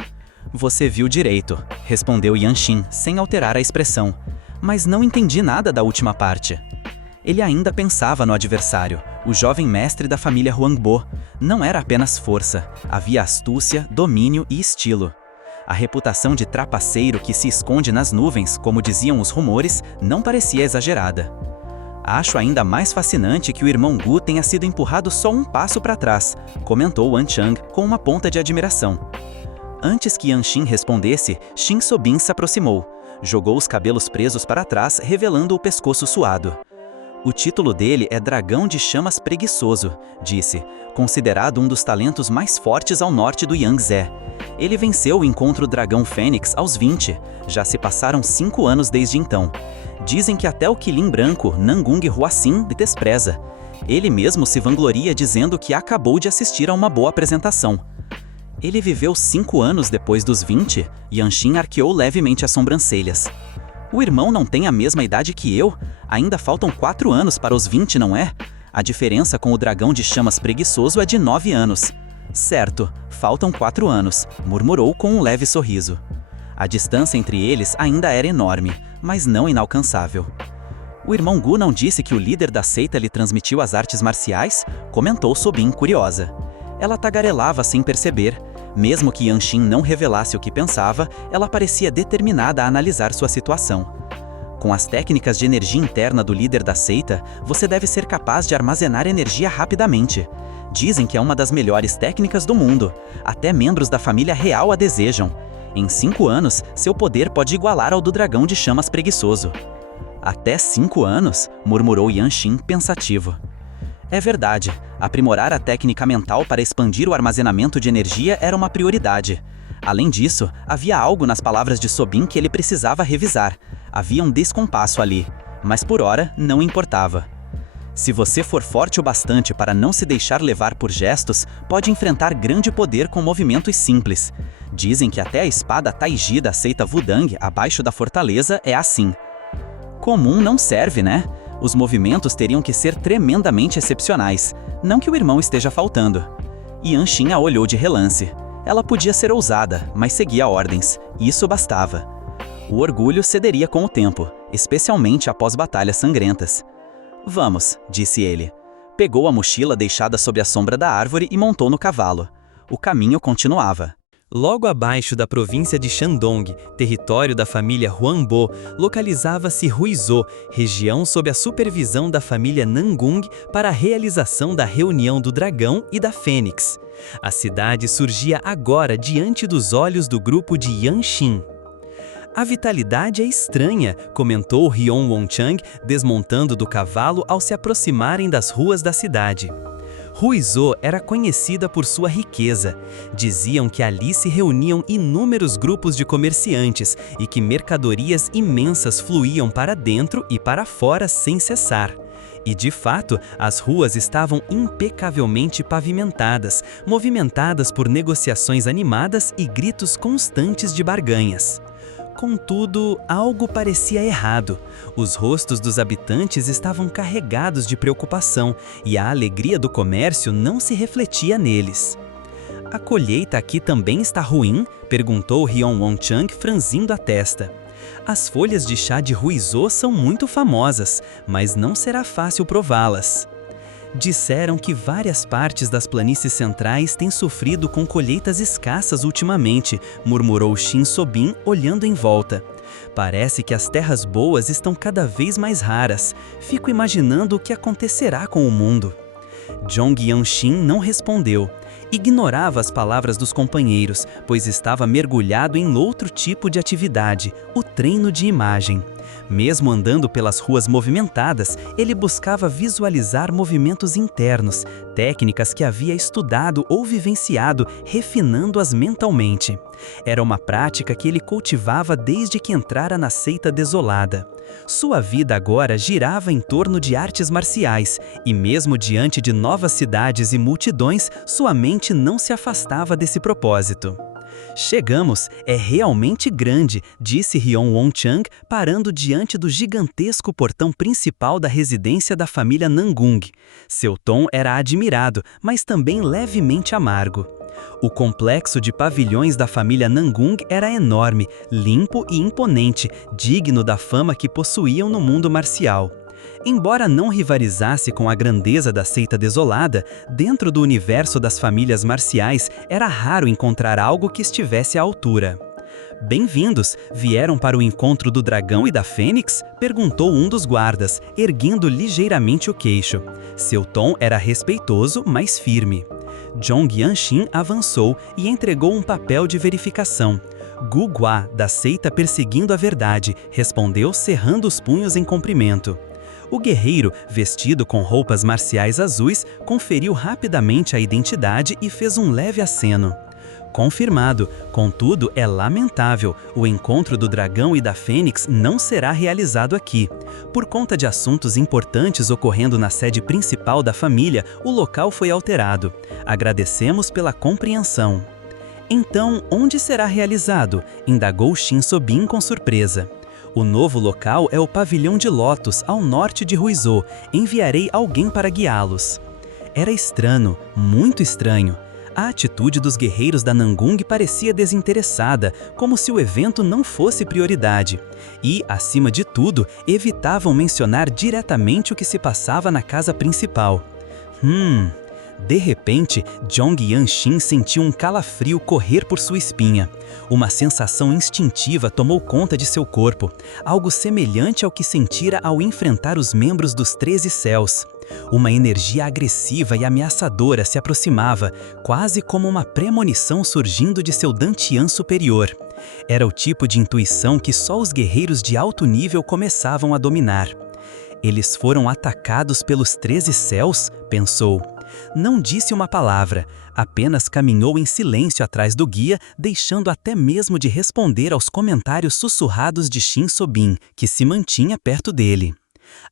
Você viu direito, respondeu Yanxin, sem alterar a expressão. Mas não entendi nada da última parte. Ele ainda pensava no adversário, o jovem mestre da família Huangbo. Não era apenas força, havia astúcia, domínio e estilo. A reputação de trapaceiro que se esconde nas nuvens, como diziam os rumores, não parecia exagerada. Acho ainda mais fascinante que o irmão Gu tenha sido empurrado só um passo para trás, comentou Wanchang com uma ponta de admiração. Antes que Yanxin respondesse, Shin Sobin se aproximou, jogou os cabelos presos para trás, revelando o pescoço suado. O título dele é Dragão de Chamas Preguiçoso, disse, considerado um dos talentos mais fortes ao norte do Yangtze. Ele venceu o encontro Dragão Fênix aos 20, já se passaram 5 anos desde então. Dizem que até o Qilin branco, Nangung Huaxin, lhe despreza. Ele mesmo se vangloria dizendo que acabou de assistir a uma boa apresentação. Ele viveu 5 anos depois dos 20, Yanxin arqueou levemente as sobrancelhas. O irmão não tem a mesma idade que eu? Ainda faltam 4 anos para os 20, não é? A diferença com o dragão de chamas preguiçoso é de 9 anos. Certo, faltam 4 anos, murmurou com um leve sorriso. A distância entre eles ainda era enorme, mas não inalcançável. O irmão Gu não disse que o líder da seita lhe transmitiu as artes marciais? Comentou Sobin, curiosa. Ela tagarelava sem perceber. Mesmo que Yanxin não revelasse o que pensava, ela parecia determinada a analisar sua situação. Com as técnicas de energia interna do líder da seita, você deve ser capaz de armazenar energia rapidamente. Dizem que é uma das melhores técnicas do mundo. Até membros da família real a desejam. Em 5 anos, seu poder pode igualar ao do dragão de chamas preguiçoso. Até 5 anos? Murmurou Yanxin, pensativo. É verdade, aprimorar a técnica mental para expandir o armazenamento de energia era uma prioridade. Além disso, havia algo nas palavras de Sobin que ele precisava revisar. Havia um descompasso ali, mas por ora não importava. Se você for forte o bastante para não se deixar levar por gestos, pode enfrentar grande poder com movimentos simples. Dizem que até a espada Taiji da seita Wudang, abaixo da fortaleza, é assim. Comum não serve, né? Os movimentos teriam que ser tremendamente excepcionais. Não que o irmão esteja faltando. Yanxin a olhou de relance. Ela podia ser ousada, mas seguia ordens. Isso bastava. O orgulho cederia com o tempo, especialmente após batalhas sangrentas. Vamos, disse ele. Pegou a mochila deixada sob a sombra da árvore e montou no cavalo. O caminho continuava. Logo abaixo da província de Shandong, território da família Huangbo, localizava-se Huizhou, região sob a supervisão da família Nangung para a realização da reunião do Dragão e da Fênix. A cidade surgia agora diante dos olhos do grupo de Yanxin. A vitalidade é estranha, comentou Rion Wongchang, desmontando do cavalo ao se aproximarem das ruas da cidade. Huizhou era conhecida por sua riqueza. Diziam que ali se reuniam inúmeros grupos de comerciantes e que mercadorias imensas fluíam para dentro e para fora sem cessar. E de fato, as ruas estavam impecavelmente pavimentadas, movimentadas por negociações animadas e gritos constantes de barganhas. Contudo, algo parecia errado. Os rostos dos habitantes estavam carregados de preocupação e a alegria do comércio não se refletia neles. A colheita aqui também está ruim? Perguntou Rion Wongchang, franzindo a testa. As folhas de chá de Huizhou são muito famosas, mas não será fácil prová-las. Disseram que várias partes das planícies centrais têm sofrido com colheitas escassas ultimamente, murmurou Shin Sobin, olhando em volta. Parece que as terras boas estão cada vez mais raras. Fico imaginando o que acontecerá com o mundo. Zhong Yanxin não respondeu. Ignorava as palavras dos companheiros, pois estava mergulhado em outro tipo de atividade, o treino de imagem. Mesmo andando pelas ruas movimentadas, ele buscava visualizar movimentos internos, técnicas que havia estudado ou vivenciado, refinando-as mentalmente. Era uma prática que ele cultivava desde que entrara na seita desolada. Sua vida agora girava em torno de artes marciais, e mesmo diante de novas cidades e multidões, sua mente não se afastava desse propósito. Chegamos, é realmente grande, disse Rion Wongchang, parando diante do gigantesco portão principal da residência da família Nangung. Seu tom era admirado, mas também levemente amargo. O complexo de pavilhões da família Nangung era enorme, limpo e imponente, digno da fama que possuíam no mundo marcial. Embora não rivalizasse com a grandeza da seita desolada, dentro do universo das famílias marciais era raro encontrar algo que estivesse à altura. Bem-vindos, vieram para o encontro do dragão e da fênix? Perguntou um dos guardas, erguendo ligeiramente o queixo. Seu tom era respeitoso, mas firme. Zhong Yanxin avançou e entregou um papel de verificação. Gu Gua, da seita Perseguindo a Verdade, respondeu cerrando os punhos em cumprimento. O guerreiro, vestido com roupas marciais azuis, conferiu rapidamente a identidade e fez um leve aceno. Confirmado, contudo é lamentável, o encontro do dragão e da fênix não será realizado aqui. Por conta de assuntos importantes ocorrendo na sede principal da família, o local foi alterado. Agradecemos pela compreensão. Então, onde será realizado? Indagou Shin Sobin com surpresa. O novo local é o pavilhão de Lotus, ao norte de Huizhou. Enviarei alguém para guiá-los. Era estranho, muito estranho. A atitude dos guerreiros da Nangung parecia desinteressada, como se o evento não fosse prioridade. E, acima de tudo, evitavam mencionar diretamente o que se passava na casa principal. De repente, Zhong Yanxin sentiu um calafrio correr por sua espinha. Uma sensação instintiva tomou conta de seu corpo, algo semelhante ao que sentira ao enfrentar os membros dos 13 céus. Uma energia agressiva e ameaçadora se aproximava, quase como uma premonição surgindo de seu Dantian superior. Era o tipo de intuição que só os guerreiros de alto nível começavam a dominar. Eles foram atacados pelos 13 céus? Pensou. Não disse uma palavra, apenas caminhou em silêncio atrás do guia, deixando até mesmo de responder aos comentários sussurrados de Shin Sobin, que se mantinha perto dele.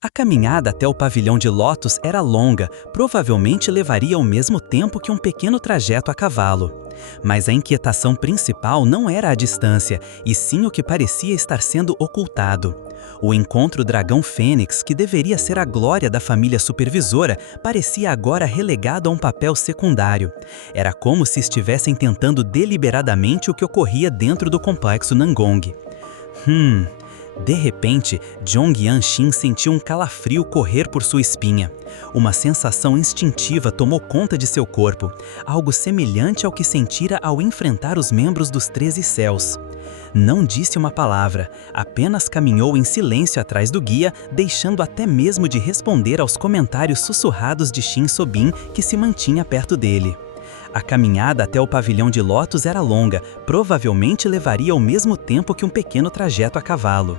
A caminhada até o pavilhão de Lotus era longa, provavelmente levaria o mesmo tempo que um pequeno trajeto a cavalo. Mas a inquietação principal não era a distância, e sim o que parecia estar sendo ocultado. O encontro dragão Fênix, que deveria ser a glória da família supervisora, parecia agora relegado a um papel secundário. Era como se estivessem tentando deliberadamente o que ocorria dentro do complexo Nangung. De repente, Zhong Yanxin sentiu um calafrio correr por sua espinha. Uma sensação instintiva tomou conta de seu corpo, algo semelhante ao que sentira ao enfrentar os membros dos 13 céus. Não disse uma palavra, apenas caminhou em silêncio atrás do guia, deixando até mesmo de responder aos comentários sussurrados de Shin Sobin, que se mantinha perto dele. A caminhada até o pavilhão de Lotus era longa, provavelmente levaria o mesmo tempo que um pequeno trajeto a cavalo.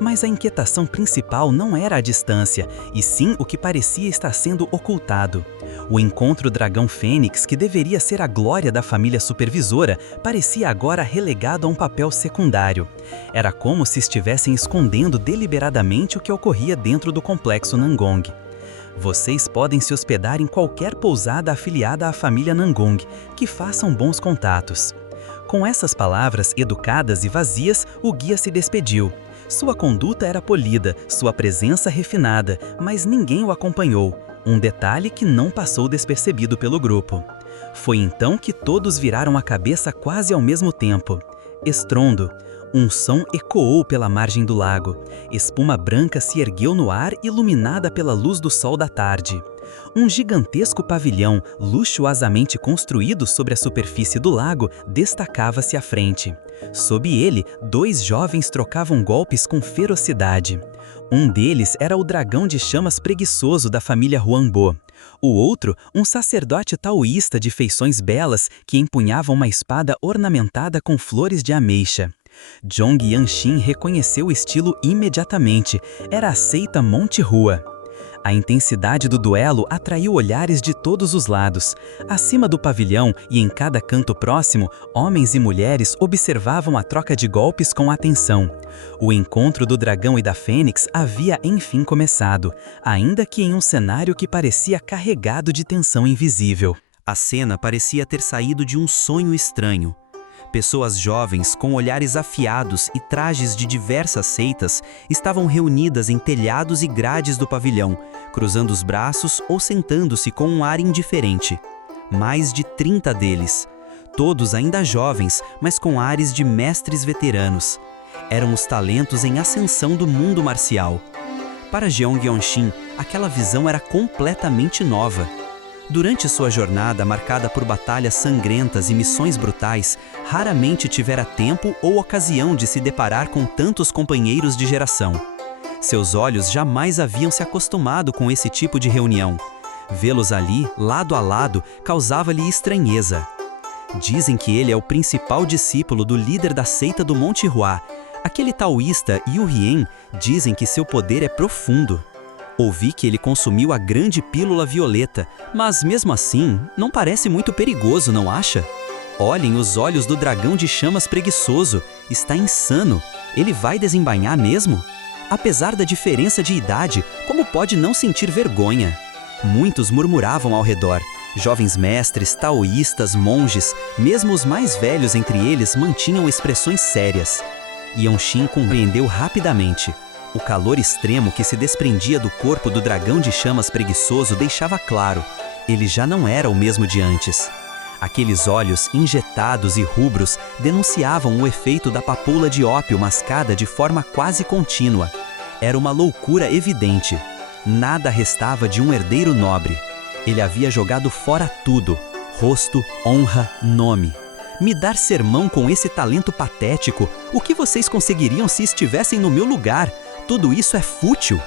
Mas a inquietação principal não era a distância, e sim o que parecia estar sendo ocultado. O encontro dragão Fênix, que deveria ser a glória da família supervisora, parecia agora relegado a um papel secundário. Era como se estivessem escondendo deliberadamente o que ocorria dentro do complexo Nangung. Vocês podem se hospedar em qualquer pousada afiliada à família Nangung, que façam bons contatos. Com essas palavras educadas e vazias, o guia se despediu. Sua conduta era polida, sua presença refinada, mas ninguém o acompanhou, um detalhe que não passou despercebido pelo grupo. Foi então que todos viraram a cabeça quase ao mesmo tempo. Estrondo. Um som ecoou pela margem do lago. Espuma branca se ergueu no ar, iluminada pela luz do sol da tarde. Um gigantesco pavilhão, luxuosamente construído sobre a superfície do lago, destacava-se à frente. Sob ele, 2 jovens trocavam golpes com ferocidade. Um deles era o dragão de chamas preguiçoso da família Huangbo. O outro, um sacerdote taoísta de feições belas que empunhava uma espada ornamentada com flores de ameixa. Zhong Yanxin reconheceu o estilo imediatamente. Era a seita Monte Hua. A intensidade do duelo atraiu olhares de todos os lados. Acima do pavilhão e em cada canto próximo, homens e mulheres observavam a troca de golpes com atenção. O encontro do dragão e da fênix havia enfim começado, ainda que em um cenário que parecia carregado de tensão invisível. A cena parecia ter saído de um sonho estranho. Pessoas jovens com olhares afiados e trajes de diversas seitas estavam reunidas em telhados e grades do pavilhão, cruzando os braços ou sentando-se com um ar indiferente. Mais de 30 deles, todos ainda jovens, mas com ares de mestres veteranos. Eram os talentos em ascensão do mundo marcial. Para Jeong Yeon-shin, aquela visão era completamente nova. Durante sua jornada marcada por batalhas sangrentas e missões brutais, raramente tivera tempo ou ocasião de se deparar com tantos companheiros de geração. Seus olhos jamais haviam se acostumado com esse tipo de reunião. Vê-los ali, lado a lado, causava-lhe estranheza. Dizem que ele é o principal discípulo do líder da seita do Monte Hua. Aquele taoísta Yu Rien dizem que seu poder é profundo. Ouvi que ele consumiu a grande pílula violeta, mas mesmo assim, não parece muito perigoso, não acha? Olhem os olhos do dragão de chamas preguiçoso, está insano. Ele vai desembainhar mesmo? Apesar da diferença de idade, como pode não sentir vergonha? Muitos murmuravam ao redor. Jovens mestres, taoístas, monges, mesmo os mais velhos entre eles mantinham expressões sérias. Yeon-shin compreendeu rapidamente. O calor extremo que se desprendia do corpo do dragão de chamas preguiçoso deixava claro, ele já não era o mesmo de antes. Aqueles olhos injetados e rubros denunciavam o efeito da papoula de ópio mascada de forma quase contínua. Era uma loucura evidente. Nada restava de um herdeiro nobre. Ele havia jogado fora tudo: rosto, honra, nome. Me dar sermão com esse talento patético? O que vocês conseguiriam se estivessem no meu lugar? Tudo isso é fútil.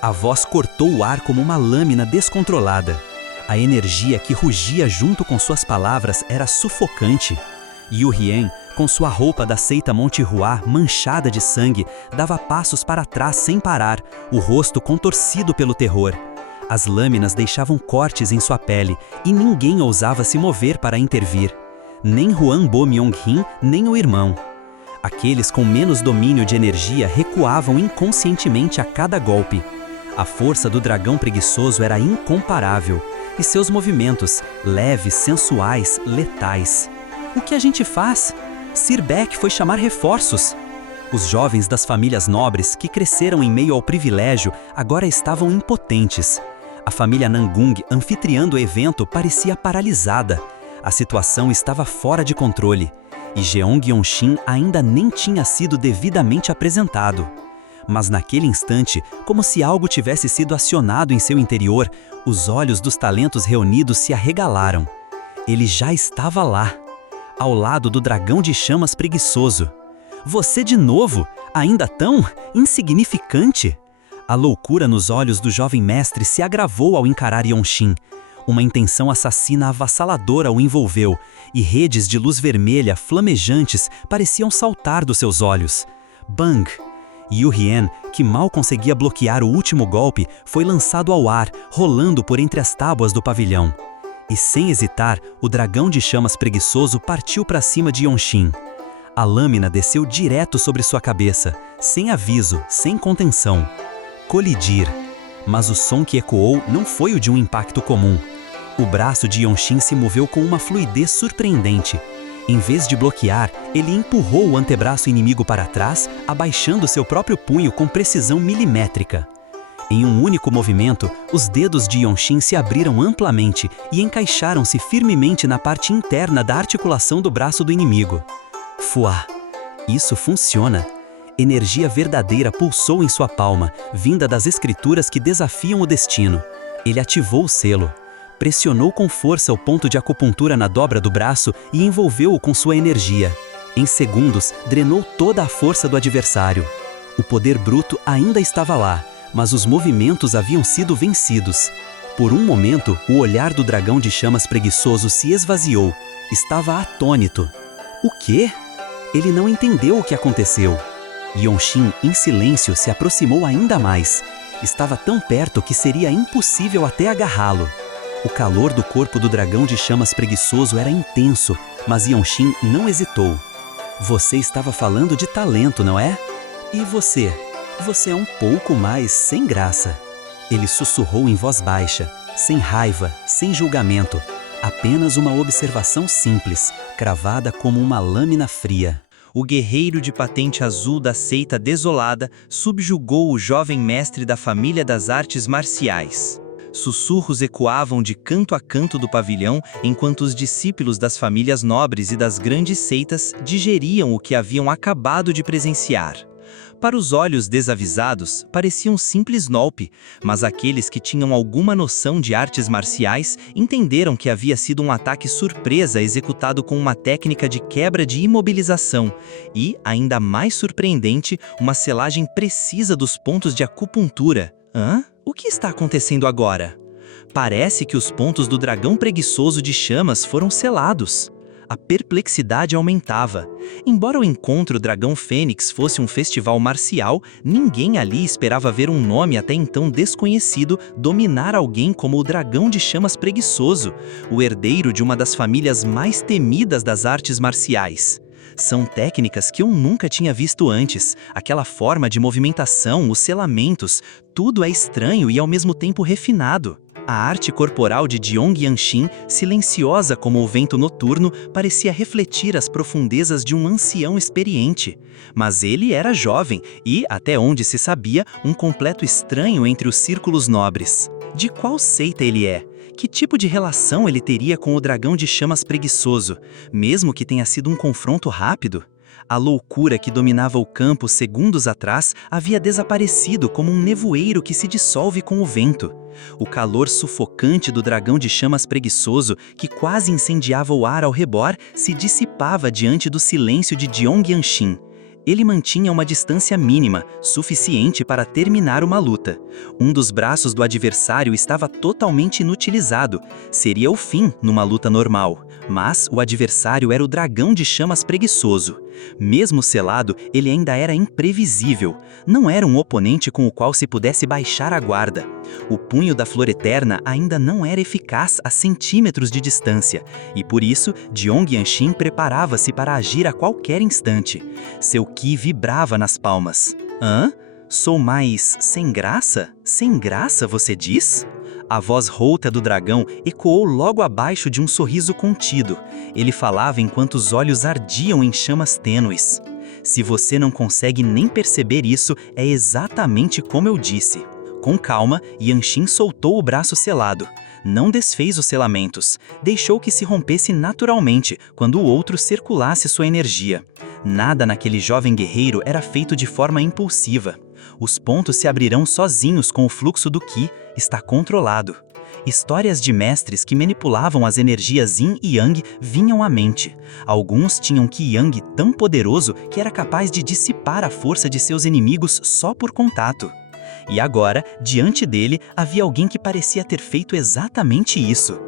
A voz cortou o ar como uma lâmina descontrolada. A energia que rugia junto com suas palavras era sufocante. Yu Hien, com sua roupa da seita Monte-Hua manchada de sangue, dava passos para trás sem parar, o rosto contorcido pelo terror. As lâminas deixavam cortes em sua pele e ninguém ousava se mover para intervir. Nem Huan Bo Myung-hin, nem o irmão. Aqueles com menos domínio de energia recuavam inconscientemente a cada golpe. A força do dragão preguiçoso era incomparável, e seus movimentos, leves, sensuais, letais. O que a gente faz? Sir Beck foi chamar reforços. Os jovens das famílias nobres, que cresceram em meio ao privilégio, agora estavam impotentes. A família Nangung, anfitriã do evento, parecia paralisada. A situação estava fora de controle, e Jeong Yeon-shin ainda nem tinha sido devidamente apresentado. Mas naquele instante, como se algo tivesse sido acionado em seu interior, os olhos dos talentos reunidos se arregalaram. Ele já estava lá, ao lado do dragão de chamas preguiçoso. Você de novo? Ainda tão insignificante? A loucura nos olhos do jovem mestre se agravou ao encarar Yeon-shin. Uma intenção assassina avassaladora o envolveu, e redes de luz vermelha flamejantes pareciam saltar dos seus olhos. Bang! Yu Hien, que mal conseguia bloquear o último golpe, foi lançado ao ar, rolando por entre as tábuas do pavilhão. E sem hesitar, o dragão de chamas preguiçoso partiu para cima de Yeon-shin. A lâmina desceu direto sobre sua cabeça, sem aviso, sem contenção. Colidir. Mas o som que ecoou não foi o de um impacto comum. O braço de Yeon-shin se moveu com uma fluidez surpreendente. Em vez de bloquear, ele empurrou o antebraço inimigo para trás, abaixando seu próprio punho com precisão milimétrica. Em um único movimento, os dedos de Yeon-shin se abriram amplamente e encaixaram-se firmemente na parte interna da articulação do braço do inimigo. Fuá! Isso funciona! Energia verdadeira pulsou em sua palma, vinda das escrituras que desafiam o destino. Ele ativou o selo. Pressionou com força o ponto de acupuntura na dobra do braço e envolveu-o com sua energia. Em segundos, drenou toda a força do adversário. O poder bruto ainda estava lá, mas os movimentos haviam sido vencidos. Por um momento, o olhar do dragão de chamas preguiçoso se esvaziou. Estava atônito. O quê? Ele não entendeu o que aconteceu. Yeon-shin, em silêncio, se aproximou ainda mais. Estava tão perto que seria impossível até agarrá-lo. O calor do corpo do dragão de chamas preguiçoso era intenso, mas Yeon-shin não hesitou. Você estava falando de talento, não é? E você? Você é um pouco mais sem graça. Ele sussurrou em voz baixa, sem raiva, sem julgamento. Apenas uma observação simples, cravada como uma lâmina fria. O guerreiro de patente azul da seita desolada subjugou o jovem mestre da família das artes marciais. Sussurros ecoavam de canto a canto do pavilhão enquanto os discípulos das famílias nobres e das grandes seitas digeriam o que haviam acabado de presenciar. Para os olhos desavisados, parecia um simples golpe, mas aqueles que tinham alguma noção de artes marciais entenderam que havia sido um ataque surpresa executado com uma técnica de quebra de imobilização e, ainda mais surpreendente, uma selagem precisa dos pontos de acupuntura. Hã? O que está acontecendo agora? Parece que os pontos do dragão preguiçoso de chamas foram selados. A perplexidade aumentava. Embora o encontro Dragão Fênix fosse um festival marcial, ninguém ali esperava ver um nome até então desconhecido dominar alguém como o Dragão de Chamas Preguiçoso, o herdeiro de uma das famílias mais temidas das artes marciais. São técnicas que eu nunca tinha visto antes, aquela forma de movimentação, os selamentos, tudo é estranho e ao mesmo tempo refinado. A arte corporal de Jeong Yeon-shin, silenciosa como o vento noturno, parecia refletir as profundezas de um ancião experiente. Mas ele era jovem e, até onde se sabia, um completo estranho entre os círculos nobres. De qual seita ele é? Que tipo de relação ele teria com o dragão de chamas preguiçoso, mesmo que tenha sido um confronto rápido? A loucura que dominava o campo segundos atrás havia desaparecido como um nevoeiro que se dissolve com o vento. O calor sufocante do dragão de chamas preguiçoso, que quase incendiava o ar ao redor, se dissipava diante do silêncio de Jeong Yanshin. Ele mantinha uma distância mínima, suficiente para terminar uma luta. Um dos braços do adversário estava totalmente inutilizado. Seria o fim numa luta normal. Mas o adversário era o dragão de chamas preguiçoso. Mesmo selado, ele ainda era imprevisível. Não era um oponente com o qual se pudesse baixar a guarda. O punho da Flor Eterna ainda não era eficaz a centímetros de distância, e por isso, Jeong Yanshin preparava-se para agir a qualquer instante. Seu ki vibrava nas palmas. Hã? Sou mais sem graça? Sem graça, você diz? A voz rouca do dragão ecoou logo abaixo de um sorriso contido. Ele falava enquanto os olhos ardiam em chamas tênues. Se você não consegue nem perceber isso, é exatamente como eu disse. Com calma, Yanshin soltou o braço selado. Não desfez os selamentos. Deixou que se rompesse naturalmente quando o outro circulasse sua energia. Nada naquele jovem guerreiro era feito de forma impulsiva. Os pontos se abrirão sozinhos com o fluxo do Ki, está controlado. Histórias de mestres que manipulavam as energias Yin e Yang vinham à mente. Alguns tinham Ki Yang tão poderoso que era capaz de dissipar a força de seus inimigos só por contato. E agora, diante dele, havia alguém que parecia ter feito exatamente isso.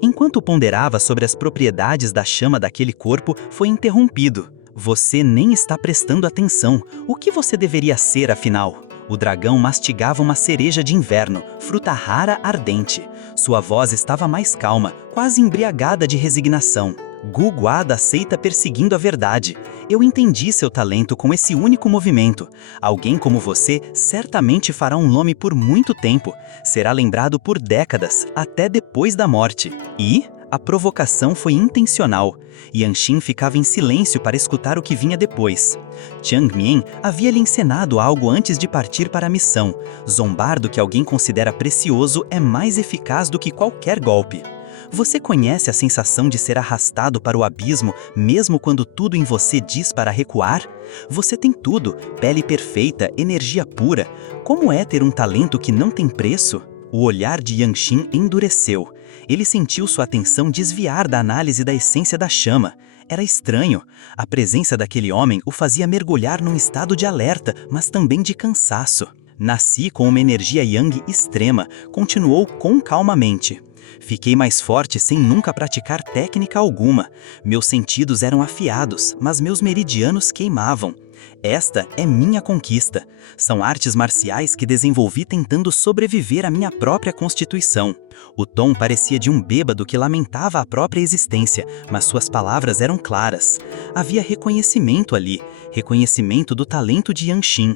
Enquanto ponderava sobre as propriedades da chama daquele corpo, foi interrompido. Você nem está prestando atenção. O que você deveria ser, afinal? O dragão mastigava uma cereja de inverno, fruta rara ardente. Sua voz estava mais calma, quase embriagada de resignação. Gu Guada aceita perseguindo a verdade. Eu entendi seu talento com esse único movimento. Alguém como você certamente fará um nome por muito tempo. Será lembrado por décadas, até depois da morte. E a provocação foi intencional. Yanshin ficava em silêncio para escutar o que vinha depois. Jiang Mian havia lhe encenado algo antes de partir para a missão. Zombar do que alguém considera precioso é mais eficaz do que qualquer golpe. Você conhece a sensação de ser arrastado para o abismo, mesmo quando tudo em você diz para recuar? Você tem tudo, pele perfeita, energia pura. Como é ter um talento que não tem preço? O olhar de Yanshin endureceu. Ele sentiu sua atenção desviar da análise da essência da chama. Era estranho. A presença daquele homem o fazia mergulhar num estado de alerta, mas também de cansaço. Nasci com uma energia Yang extrema, continuou com calmamente. Fiquei mais forte sem nunca praticar técnica alguma. Meus sentidos eram afiados, mas meus meridianos queimavam. Esta é minha conquista. São artes marciais que desenvolvi tentando sobreviver à minha própria constituição. O tom parecia de um bêbado que lamentava a própria existência, mas suas palavras eram claras. Havia reconhecimento ali, reconhecimento do talento de Yanshin.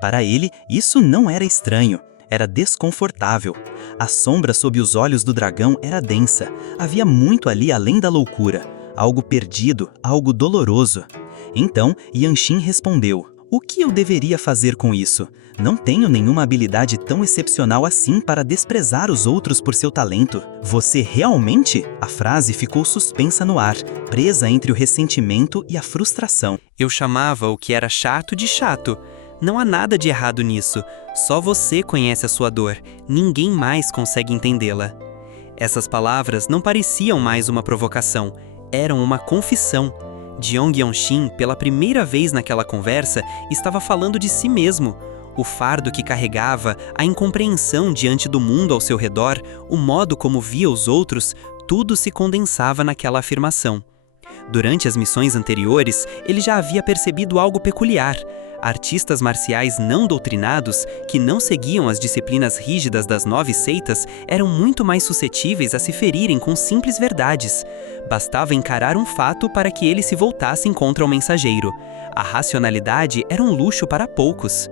Para ele, isso não era estranho. Era desconfortável. A sombra sob os olhos do dragão era densa. Havia muito ali além da loucura. Algo perdido, algo doloroso. Então, Yanshin respondeu: "O que eu deveria fazer com isso? Não tenho nenhuma habilidade tão excepcional assim para desprezar os outros por seu talento. Você realmente?" A frase ficou suspensa no ar, presa entre o ressentimento e a frustração. Eu chamava o que era chato de chato. Não há nada de errado nisso. Só você conhece a sua dor. Ninguém mais consegue entendê-la. Essas palavras não pareciam mais uma provocação. Eram uma confissão. Jeong Yanshin, pela primeira vez naquela conversa, estava falando de si mesmo. O fardo que carregava, a incompreensão diante do mundo ao seu redor, o modo como via os outros, tudo se condensava naquela afirmação. Durante as missões anteriores, ele já havia percebido algo peculiar. Artistas marciais não doutrinados, que não seguiam as disciplinas rígidas das 9 seitas, eram muito mais suscetíveis a se ferirem com simples verdades. Bastava encarar um fato para que eles se voltassem contra o mensageiro. A racionalidade era um luxo para poucos.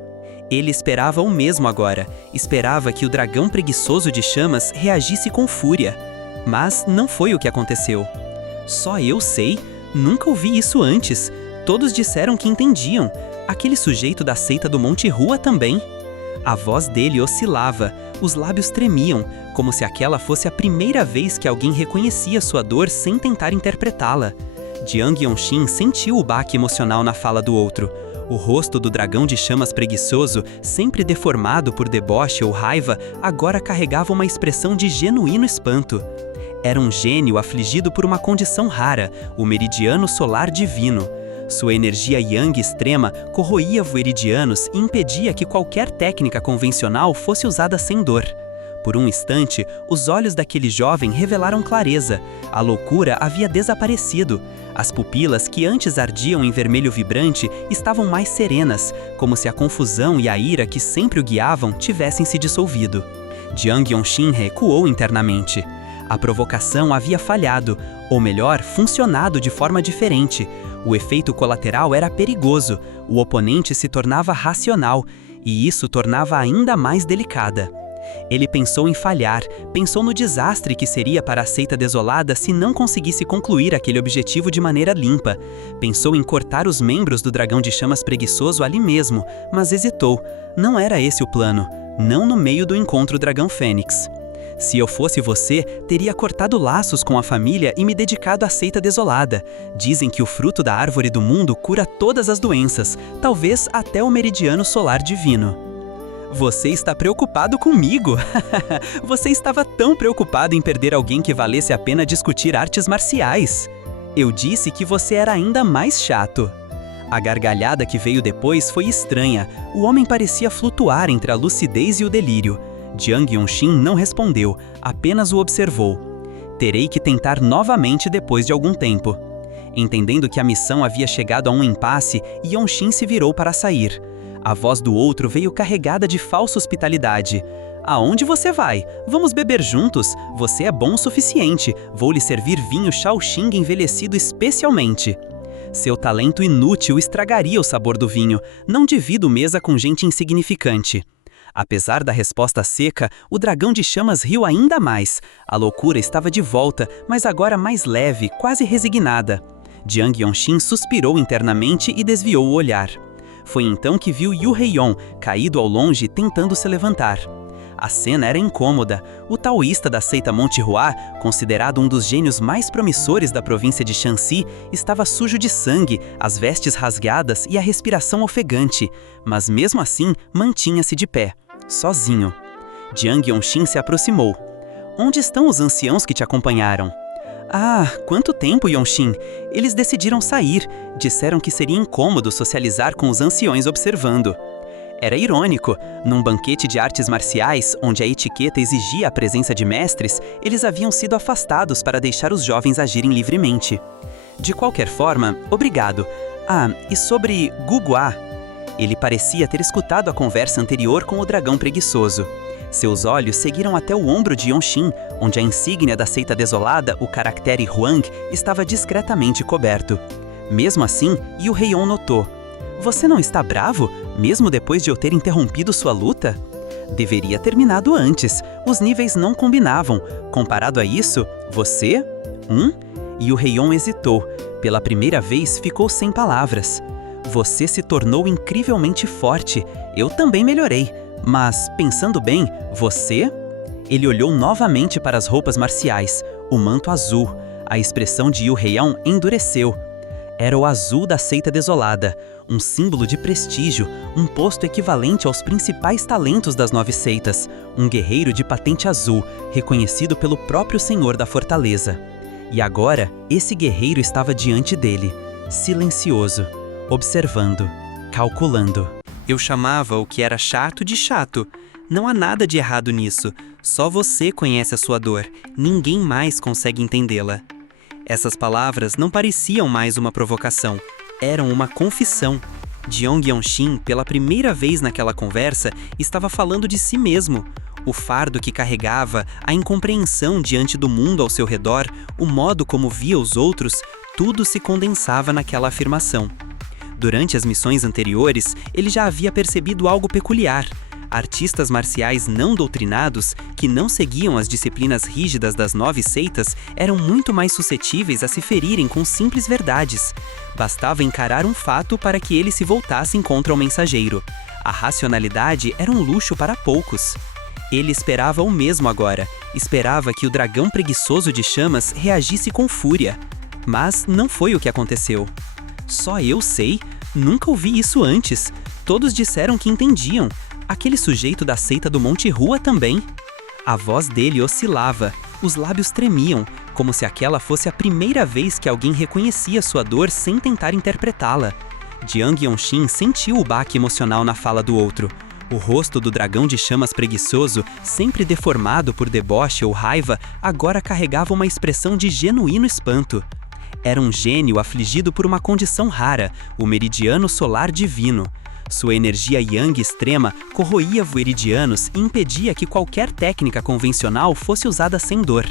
Ele esperava o mesmo agora. Esperava que o dragão preguiçoso de chamas reagisse com fúria. Mas não foi o que aconteceu. Só eu sei? Nunca ouvi isso antes. Todos disseram que entendiam. Aquele sujeito da seita do Monte Rua também. A voz dele oscilava, os lábios tremiam, como se aquela fosse a primeira vez que alguém reconhecia sua dor sem tentar interpretá-la. Jiang Yongxin sentiu o baque emocional na fala do outro. O rosto do dragão de chamas preguiçoso, sempre deformado por deboche ou raiva, agora carregava uma expressão de genuíno espanto. Era um gênio afligido por uma condição rara, o meridiano solar divino. Sua energia yang extrema corroía voeridianos e impedia que qualquer técnica convencional fosse usada sem dor. Por um instante, os olhos daquele jovem revelaram clareza. A loucura havia desaparecido. As pupilas, que antes ardiam em vermelho vibrante, estavam mais serenas, como se a confusão e a ira que sempre o guiavam tivessem se dissolvido. Jiang Yongxin recuou internamente. A provocação havia falhado, ou melhor, funcionado de forma diferente. O efeito colateral era perigoso, o oponente se tornava racional, e isso tornava ainda mais delicada. Ele pensou em falhar, pensou no desastre que seria para a seita desolada se não conseguisse concluir aquele objetivo de maneira limpa. Pensou em cortar os membros do dragão de chamas preguiçoso ali mesmo, mas hesitou. Não era esse o plano, não no meio do encontro dragão fênix. Se eu fosse você, teria cortado laços com a família e me dedicado à seita desolada. Dizem que o fruto da árvore do mundo cura todas as doenças, talvez até o meridiano solar divino. Você está preocupado comigo? Você estava tão preocupado em perder alguém que valesse a pena discutir artes marciais. Eu disse que você era ainda mais chato. A gargalhada que veio depois foi estranha. O homem parecia flutuar entre a lucidez e o delírio. Jiang Yongxin não respondeu, apenas o observou. Terei que tentar novamente depois de algum tempo. Entendendo que a missão havia chegado a um impasse, Yongxin se virou para sair. A voz do outro veio carregada de falsa hospitalidade. Aonde você vai? Vamos beber juntos? Você é bom o suficiente. Vou lhe servir vinho Shaoxing envelhecido especialmente. Seu talento inútil estragaria o sabor do vinho. Não divido mesa com gente insignificante. Apesar da resposta seca, o dragão de chamas riu ainda mais. A loucura estava de volta, mas agora mais leve, quase resignada. Jiang Yongxin suspirou internamente e desviou o olhar. Foi então que viu Yu Heion, caído ao longe, tentando se levantar. A cena era incômoda. O taoísta da seita Monte Hua, considerado um dos gênios mais promissores da província de Shanxi, estava sujo de sangue, as vestes rasgadas e a respiração ofegante, mas mesmo assim mantinha-se de pé. Sozinho. Jiang Yongxin se aproximou. Onde estão os anciãos que te acompanharam? Ah, quanto tempo, Yongxin! Eles decidiram sair. Disseram que seria incômodo socializar com os anciões observando. Era irônico. Num banquete de artes marciais, onde a etiqueta exigia a presença de mestres, eles haviam sido afastados para deixar os jovens agirem livremente. De qualquer forma, obrigado. Ah, e sobre Guguá? Ele parecia ter escutado a conversa anterior com o dragão preguiçoso. Seus olhos seguiram até o ombro de Yongxin, onde a insígnia da seita desolada, o caractere Huang, estava discretamente coberto. Mesmo assim, Yu Heion notou. Você não está bravo, mesmo depois de eu ter interrompido sua luta? Deveria terminado antes, os níveis não combinavam. Comparado a isso, você? Yu Heion hesitou. Pela primeira vez, ficou sem palavras. Você se tornou incrivelmente forte. Eu também melhorei. Mas, pensando bem, você? Ele olhou novamente para as roupas marciais, o manto azul. A expressão de Yu Heion endureceu. Era o azul da seita desolada, um símbolo de prestígio, um posto equivalente aos principais talentos das 9 seitas, um guerreiro de patente azul, reconhecido pelo próprio senhor da fortaleza. E agora, esse guerreiro estava diante dele, silencioso, observando, calculando. Eu chamava o que era chato de chato. Não há nada de errado nisso. Só você conhece a sua dor. Ninguém mais consegue entendê-la. Essas palavras não pareciam mais uma provocação. Eram uma confissão. Jiang Yongxin, pela primeira vez naquela conversa, estava falando de si mesmo. O fardo que carregava, a incompreensão diante do mundo ao seu redor, o modo como via os outros, tudo se condensava naquela afirmação. Durante as missões anteriores, ele já havia percebido algo peculiar. Artistas marciais não doutrinados, que não seguiam as disciplinas rígidas das 9 seitas, eram muito mais suscetíveis a se ferirem com simples verdades. Bastava encarar um fato para que eles se voltassem contra o mensageiro. A racionalidade era um luxo para poucos. Ele esperava o mesmo agora. Esperava que o dragão preguiçoso de chamas reagisse com fúria. Mas não foi o que aconteceu. Só eu sei? Nunca ouvi isso antes. Todos disseram que entendiam. Aquele sujeito da seita do Monte Rua também. A voz dele oscilava. Os lábios tremiam, como se aquela fosse a primeira vez que alguém reconhecia sua dor sem tentar interpretá-la. Jiang Yongxin sentiu o baque emocional na fala do outro. O rosto do dragão de chamas preguiçoso, sempre deformado por deboche ou raiva, agora carregava uma expressão de genuíno espanto. Era um gênio afligido por uma condição rara, o meridiano solar divino. Sua energia yang extrema corroía veridianos e impedia que qualquer técnica convencional fosse usada sem dor.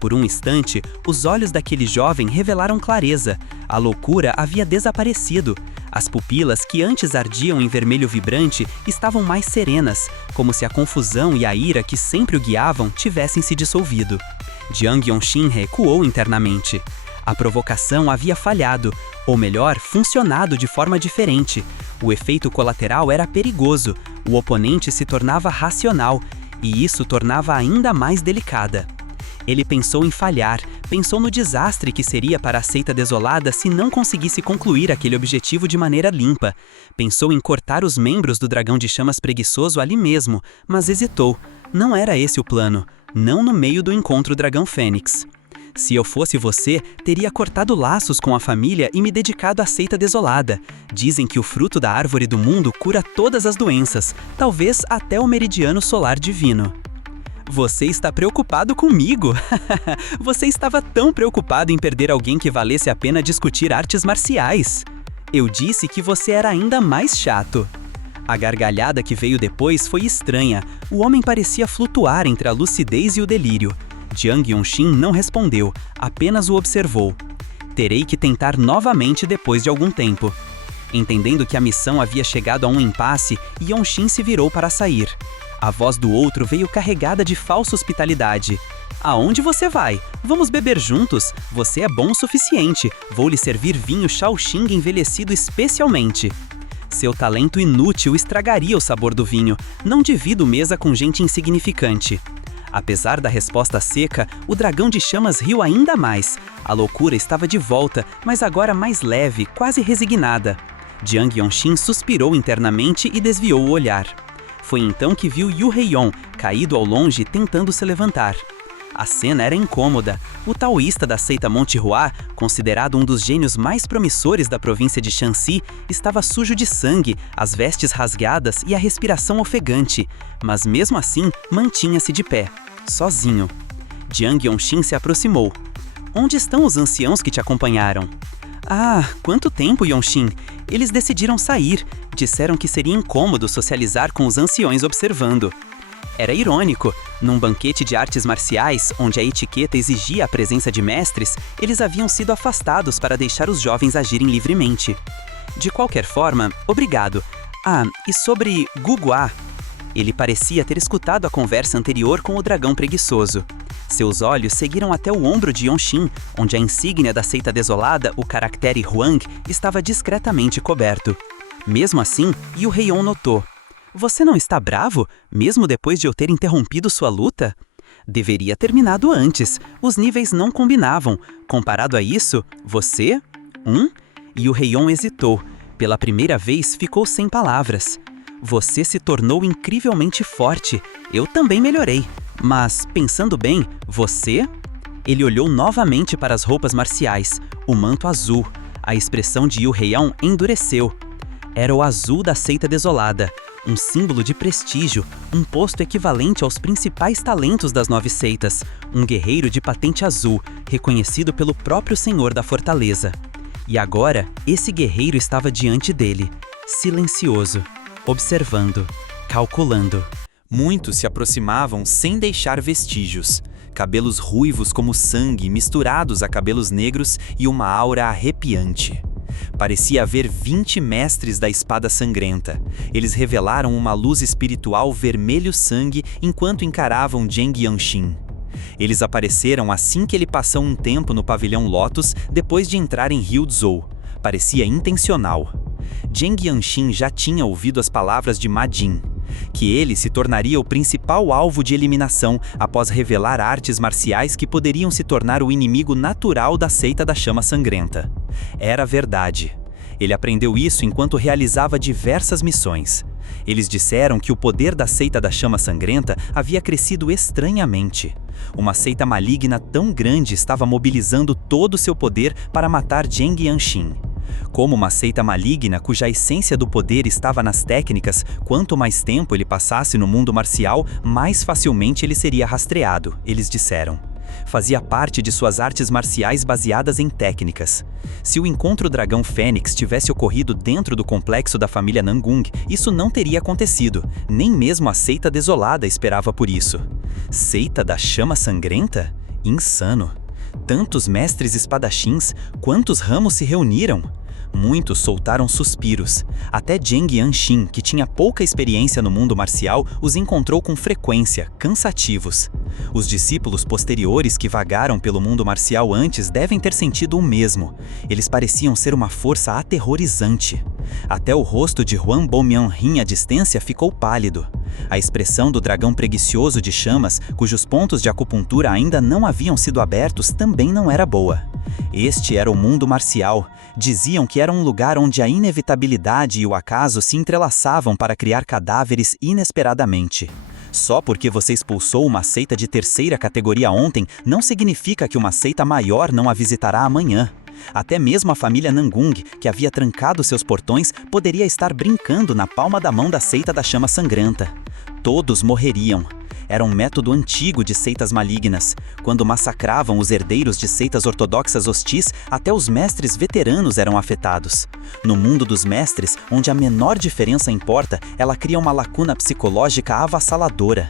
Por um instante, os olhos daquele jovem revelaram clareza. A loucura havia desaparecido. As pupilas, que antes ardiam em vermelho vibrante, estavam mais serenas, como se a confusão e a ira que sempre o guiavam tivessem se dissolvido. Jiang Yongxin recuou internamente. A provocação havia falhado, ou melhor, funcionado de forma diferente. O efeito colateral era perigoso, o oponente se tornava racional, e isso tornava ainda mais delicada. Ele pensou em falhar, pensou no desastre que seria para a seita desolada se não conseguisse concluir aquele objetivo de maneira limpa. Pensou em cortar os membros do dragão de chamas preguiçoso ali mesmo, mas hesitou. Não era esse o plano, não no meio do encontro dragão fênix. Se eu fosse você, teria cortado laços com a família e me dedicado à seita desolada. Dizem que o fruto da árvore do mundo cura todas as doenças, talvez até o meridiano solar divino. Você está preocupado comigo? Você estava tão preocupado em perder alguém que valesse a pena discutir artes marciais. Eu disse que você era ainda mais chato. A gargalhada que veio depois foi estranha. O homem parecia flutuar entre a lucidez e o delírio. Jiang Yongxin não respondeu, apenas o observou. Terei que tentar novamente depois de algum tempo. Entendendo que a missão havia chegado a um impasse, Yongxin se virou para sair. A voz do outro veio carregada de falsa hospitalidade. Aonde você vai? Vamos beber juntos. Você é bom o suficiente. Vou lhe servir vinho Shaoxing envelhecido especialmente. Seu talento inútil estragaria o sabor do vinho. Não divido mesa com gente insignificante. Apesar da resposta seca, o dragão de chamas riu ainda mais. A loucura estava de volta, mas agora mais leve, quase resignada. Jiang Yongxin suspirou internamente e desviou o olhar. Foi então que viu Yu Heion, caído ao longe, tentando se levantar. A cena era incômoda. O taoísta da seita Monte Rua, considerado um dos gênios mais promissores da província de Shanxi, estava sujo de sangue, as vestes rasgadas e a respiração ofegante, mas mesmo assim mantinha-se de pé, sozinho. Jiang Yongxin se aproximou. Onde estão os anciãos que te acompanharam? Ah, quanto tempo, Yongxin! Eles decidiram sair. Disseram que seria incômodo socializar com os anciões observando. Era irônico. Num banquete de artes marciais, onde a etiqueta exigia a presença de mestres, eles haviam sido afastados para deixar os jovens agirem livremente. De qualquer forma, obrigado. Ah, e sobre Guguá? Ele parecia ter escutado a conversa anterior com o dragão preguiçoso. Seus olhos seguiram até o ombro de Yongxin, onde a insígnia da seita desolada, o caractere Huang, estava discretamente coberto. Mesmo assim, Yu Heion notou. Você não está bravo, mesmo depois de eu ter interrompido sua luta? Deveria terminado antes, os níveis não combinavam. Comparado a isso, você? Yu Heion hesitou. Pela primeira vez, ficou sem palavras. Você se tornou incrivelmente forte. Eu também melhorei. Mas, pensando bem, você? Ele olhou novamente para as roupas marciais, o manto azul. A expressão de Yu Heion endureceu. Era o azul da seita desolada. Um símbolo de prestígio, um posto equivalente aos principais talentos das 9 seitas, um guerreiro de patente azul, reconhecido pelo próprio senhor da fortaleza. E agora, esse guerreiro estava diante dele, silencioso, observando, calculando. Muitos se aproximavam sem deixar vestígios. Cabelos ruivos como sangue misturados a cabelos negros e uma aura arrepiante. Parecia haver 20 mestres da espada sangrenta. Eles revelaram uma luz espiritual vermelho sangue enquanto encaravam Jiang Yongxin. Eles apareceram assim que ele passou um tempo no pavilhão Lotus depois de entrar em Rio Zhou. Parecia intencional. Zheng Yanxin já tinha ouvido as palavras de Ma Jin, que ele se tornaria o principal alvo de eliminação após revelar artes marciais que poderiam se tornar o inimigo natural da seita da Chama Sangrenta. Era verdade. Ele aprendeu isso enquanto realizava diversas missões. Eles disseram que o poder da seita da Chama Sangrenta havia crescido estranhamente. Uma seita maligna tão grande estava mobilizando todo o seu poder para matar Zheng Yanxin. Como uma seita maligna cuja essência do poder estava nas técnicas, quanto mais tempo ele passasse no mundo marcial, mais facilmente ele seria rastreado, eles disseram. Fazia parte de suas artes marciais baseadas em técnicas. Se o encontro dragão Fênix tivesse ocorrido dentro do complexo da família Nangung, isso não teria acontecido. Nem mesmo a seita desolada esperava por isso. Seita da Chama Sangrenta? Insano. Tantos mestres espadachins, quantos ramos se reuniram? Muitos soltaram suspiros. Até Zheng Yanxin, que tinha pouca experiência no mundo marcial, os encontrou com frequência, cansativos. Os discípulos posteriores que vagaram pelo mundo marcial antes devem ter sentido o mesmo. Eles pareciam ser uma força aterrorizante. Até o rosto de Huan Bomianhin à distância ficou pálido. A expressão do dragão preguiçoso de chamas, cujos pontos de acupuntura ainda não haviam sido abertos, também não era boa. Este era o mundo marcial. Diziam que era um lugar onde a inevitabilidade e o acaso se entrelaçavam para criar cadáveres inesperadamente. Só porque você expulsou uma seita de terceira categoria ontem, não significa que uma seita maior não a visitará amanhã. Até mesmo a família Nangung, que havia trancado seus portões, poderia estar brincando na palma da mão da seita da Chama Sangrenta. Todos morreriam. Era um método antigo de seitas malignas. Quando massacravam os herdeiros de seitas ortodoxas hostis, até os mestres veteranos eram afetados. No mundo dos mestres, onde a menor diferença importa, ela cria uma lacuna psicológica avassaladora.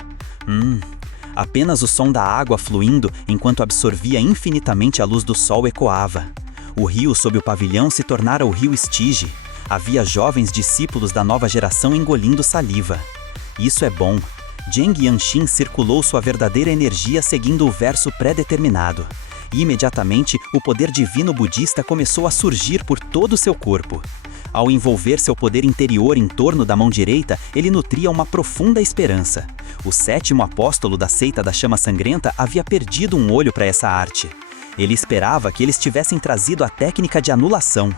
Apenas o som da água fluindo, enquanto absorvia infinitamente a luz do sol, ecoava. O rio sob o pavilhão se tornara o rio Estige. Havia jovens discípulos da nova geração engolindo saliva. Isso é bom. Zheng Yanxin circulou sua verdadeira energia seguindo o verso pré-determinado. Imediatamente, o poder divino budista começou a surgir por todo o seu corpo. Ao envolver seu poder interior em torno da mão direita, ele nutria uma profunda esperança. O sétimo apóstolo da seita da Chama Sangrenta havia perdido um olho para essa arte. Ele esperava que eles tivessem trazido a técnica de anulação.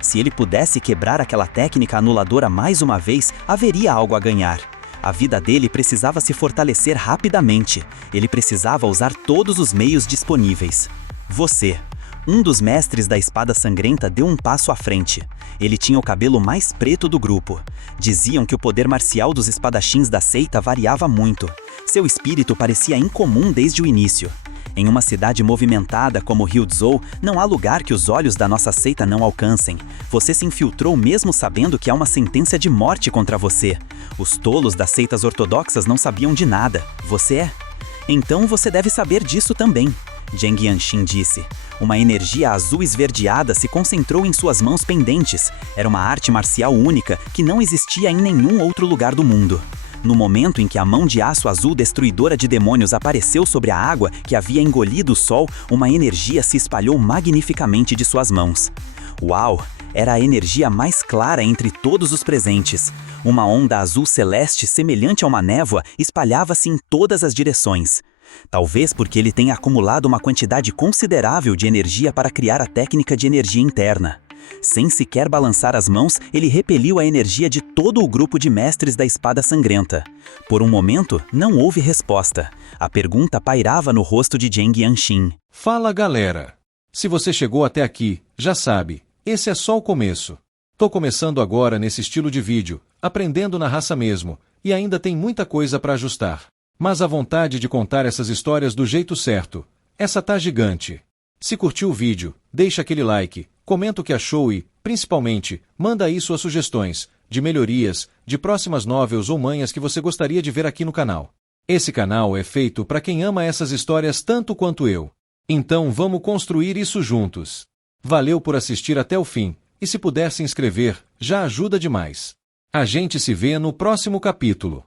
Se ele pudesse quebrar aquela técnica anuladora mais uma vez, haveria algo a ganhar. A vida dele precisava se fortalecer rapidamente. Ele precisava usar todos os meios disponíveis. Você, um dos mestres da Espada Sangrenta, deu um passo à frente. Ele tinha o cabelo mais preto do grupo. Diziam que o poder marcial dos espadachins da seita variava muito. Seu espírito parecia incomum desde o início. Em uma cidade movimentada como Ryuzhou, não há lugar que os olhos da nossa seita não alcancem. Você se infiltrou mesmo sabendo que há uma sentença de morte contra você. Os tolos das seitas ortodoxas não sabiam de nada. Você é? Então você deve saber disso também, Zheng Yanxin disse. Uma energia azul esverdeada se concentrou em suas mãos pendentes. Era uma arte marcial única que não existia em nenhum outro lugar do mundo. No momento em que a mão de aço azul destruidora de demônios apareceu sobre a água que havia engolido o sol, uma energia se espalhou magnificamente de suas mãos. Uau! Era a energia mais clara entre todos os presentes. Uma onda azul celeste semelhante a uma névoa espalhava-se em todas as direções. Talvez porque ele tenha acumulado uma quantidade considerável de energia para criar a técnica de energia interna. Sem sequer balançar as mãos, ele repeliu a energia de todo o grupo de mestres da Espada Sangrenta. Por um momento, não houve resposta. A pergunta pairava no rosto de Zheng Yanxin. Fala, galera! Se você chegou até aqui, já sabe, esse é só o começo. Tô começando agora nesse estilo de vídeo, aprendendo na raça mesmo, e ainda tem muita coisa para ajustar. Mas a vontade de contar essas histórias do jeito certo, essa tá gigante. Se curtiu o vídeo, deixa aquele like, comenta o que achou e, principalmente, manda aí suas sugestões, de melhorias, de próximas novels ou manhas que você gostaria de ver aqui no canal. Esse canal é feito para quem ama essas histórias tanto quanto eu. Então vamos construir isso juntos. Valeu por assistir até o fim, e se puder se inscrever, já ajuda demais. A gente se vê no próximo capítulo.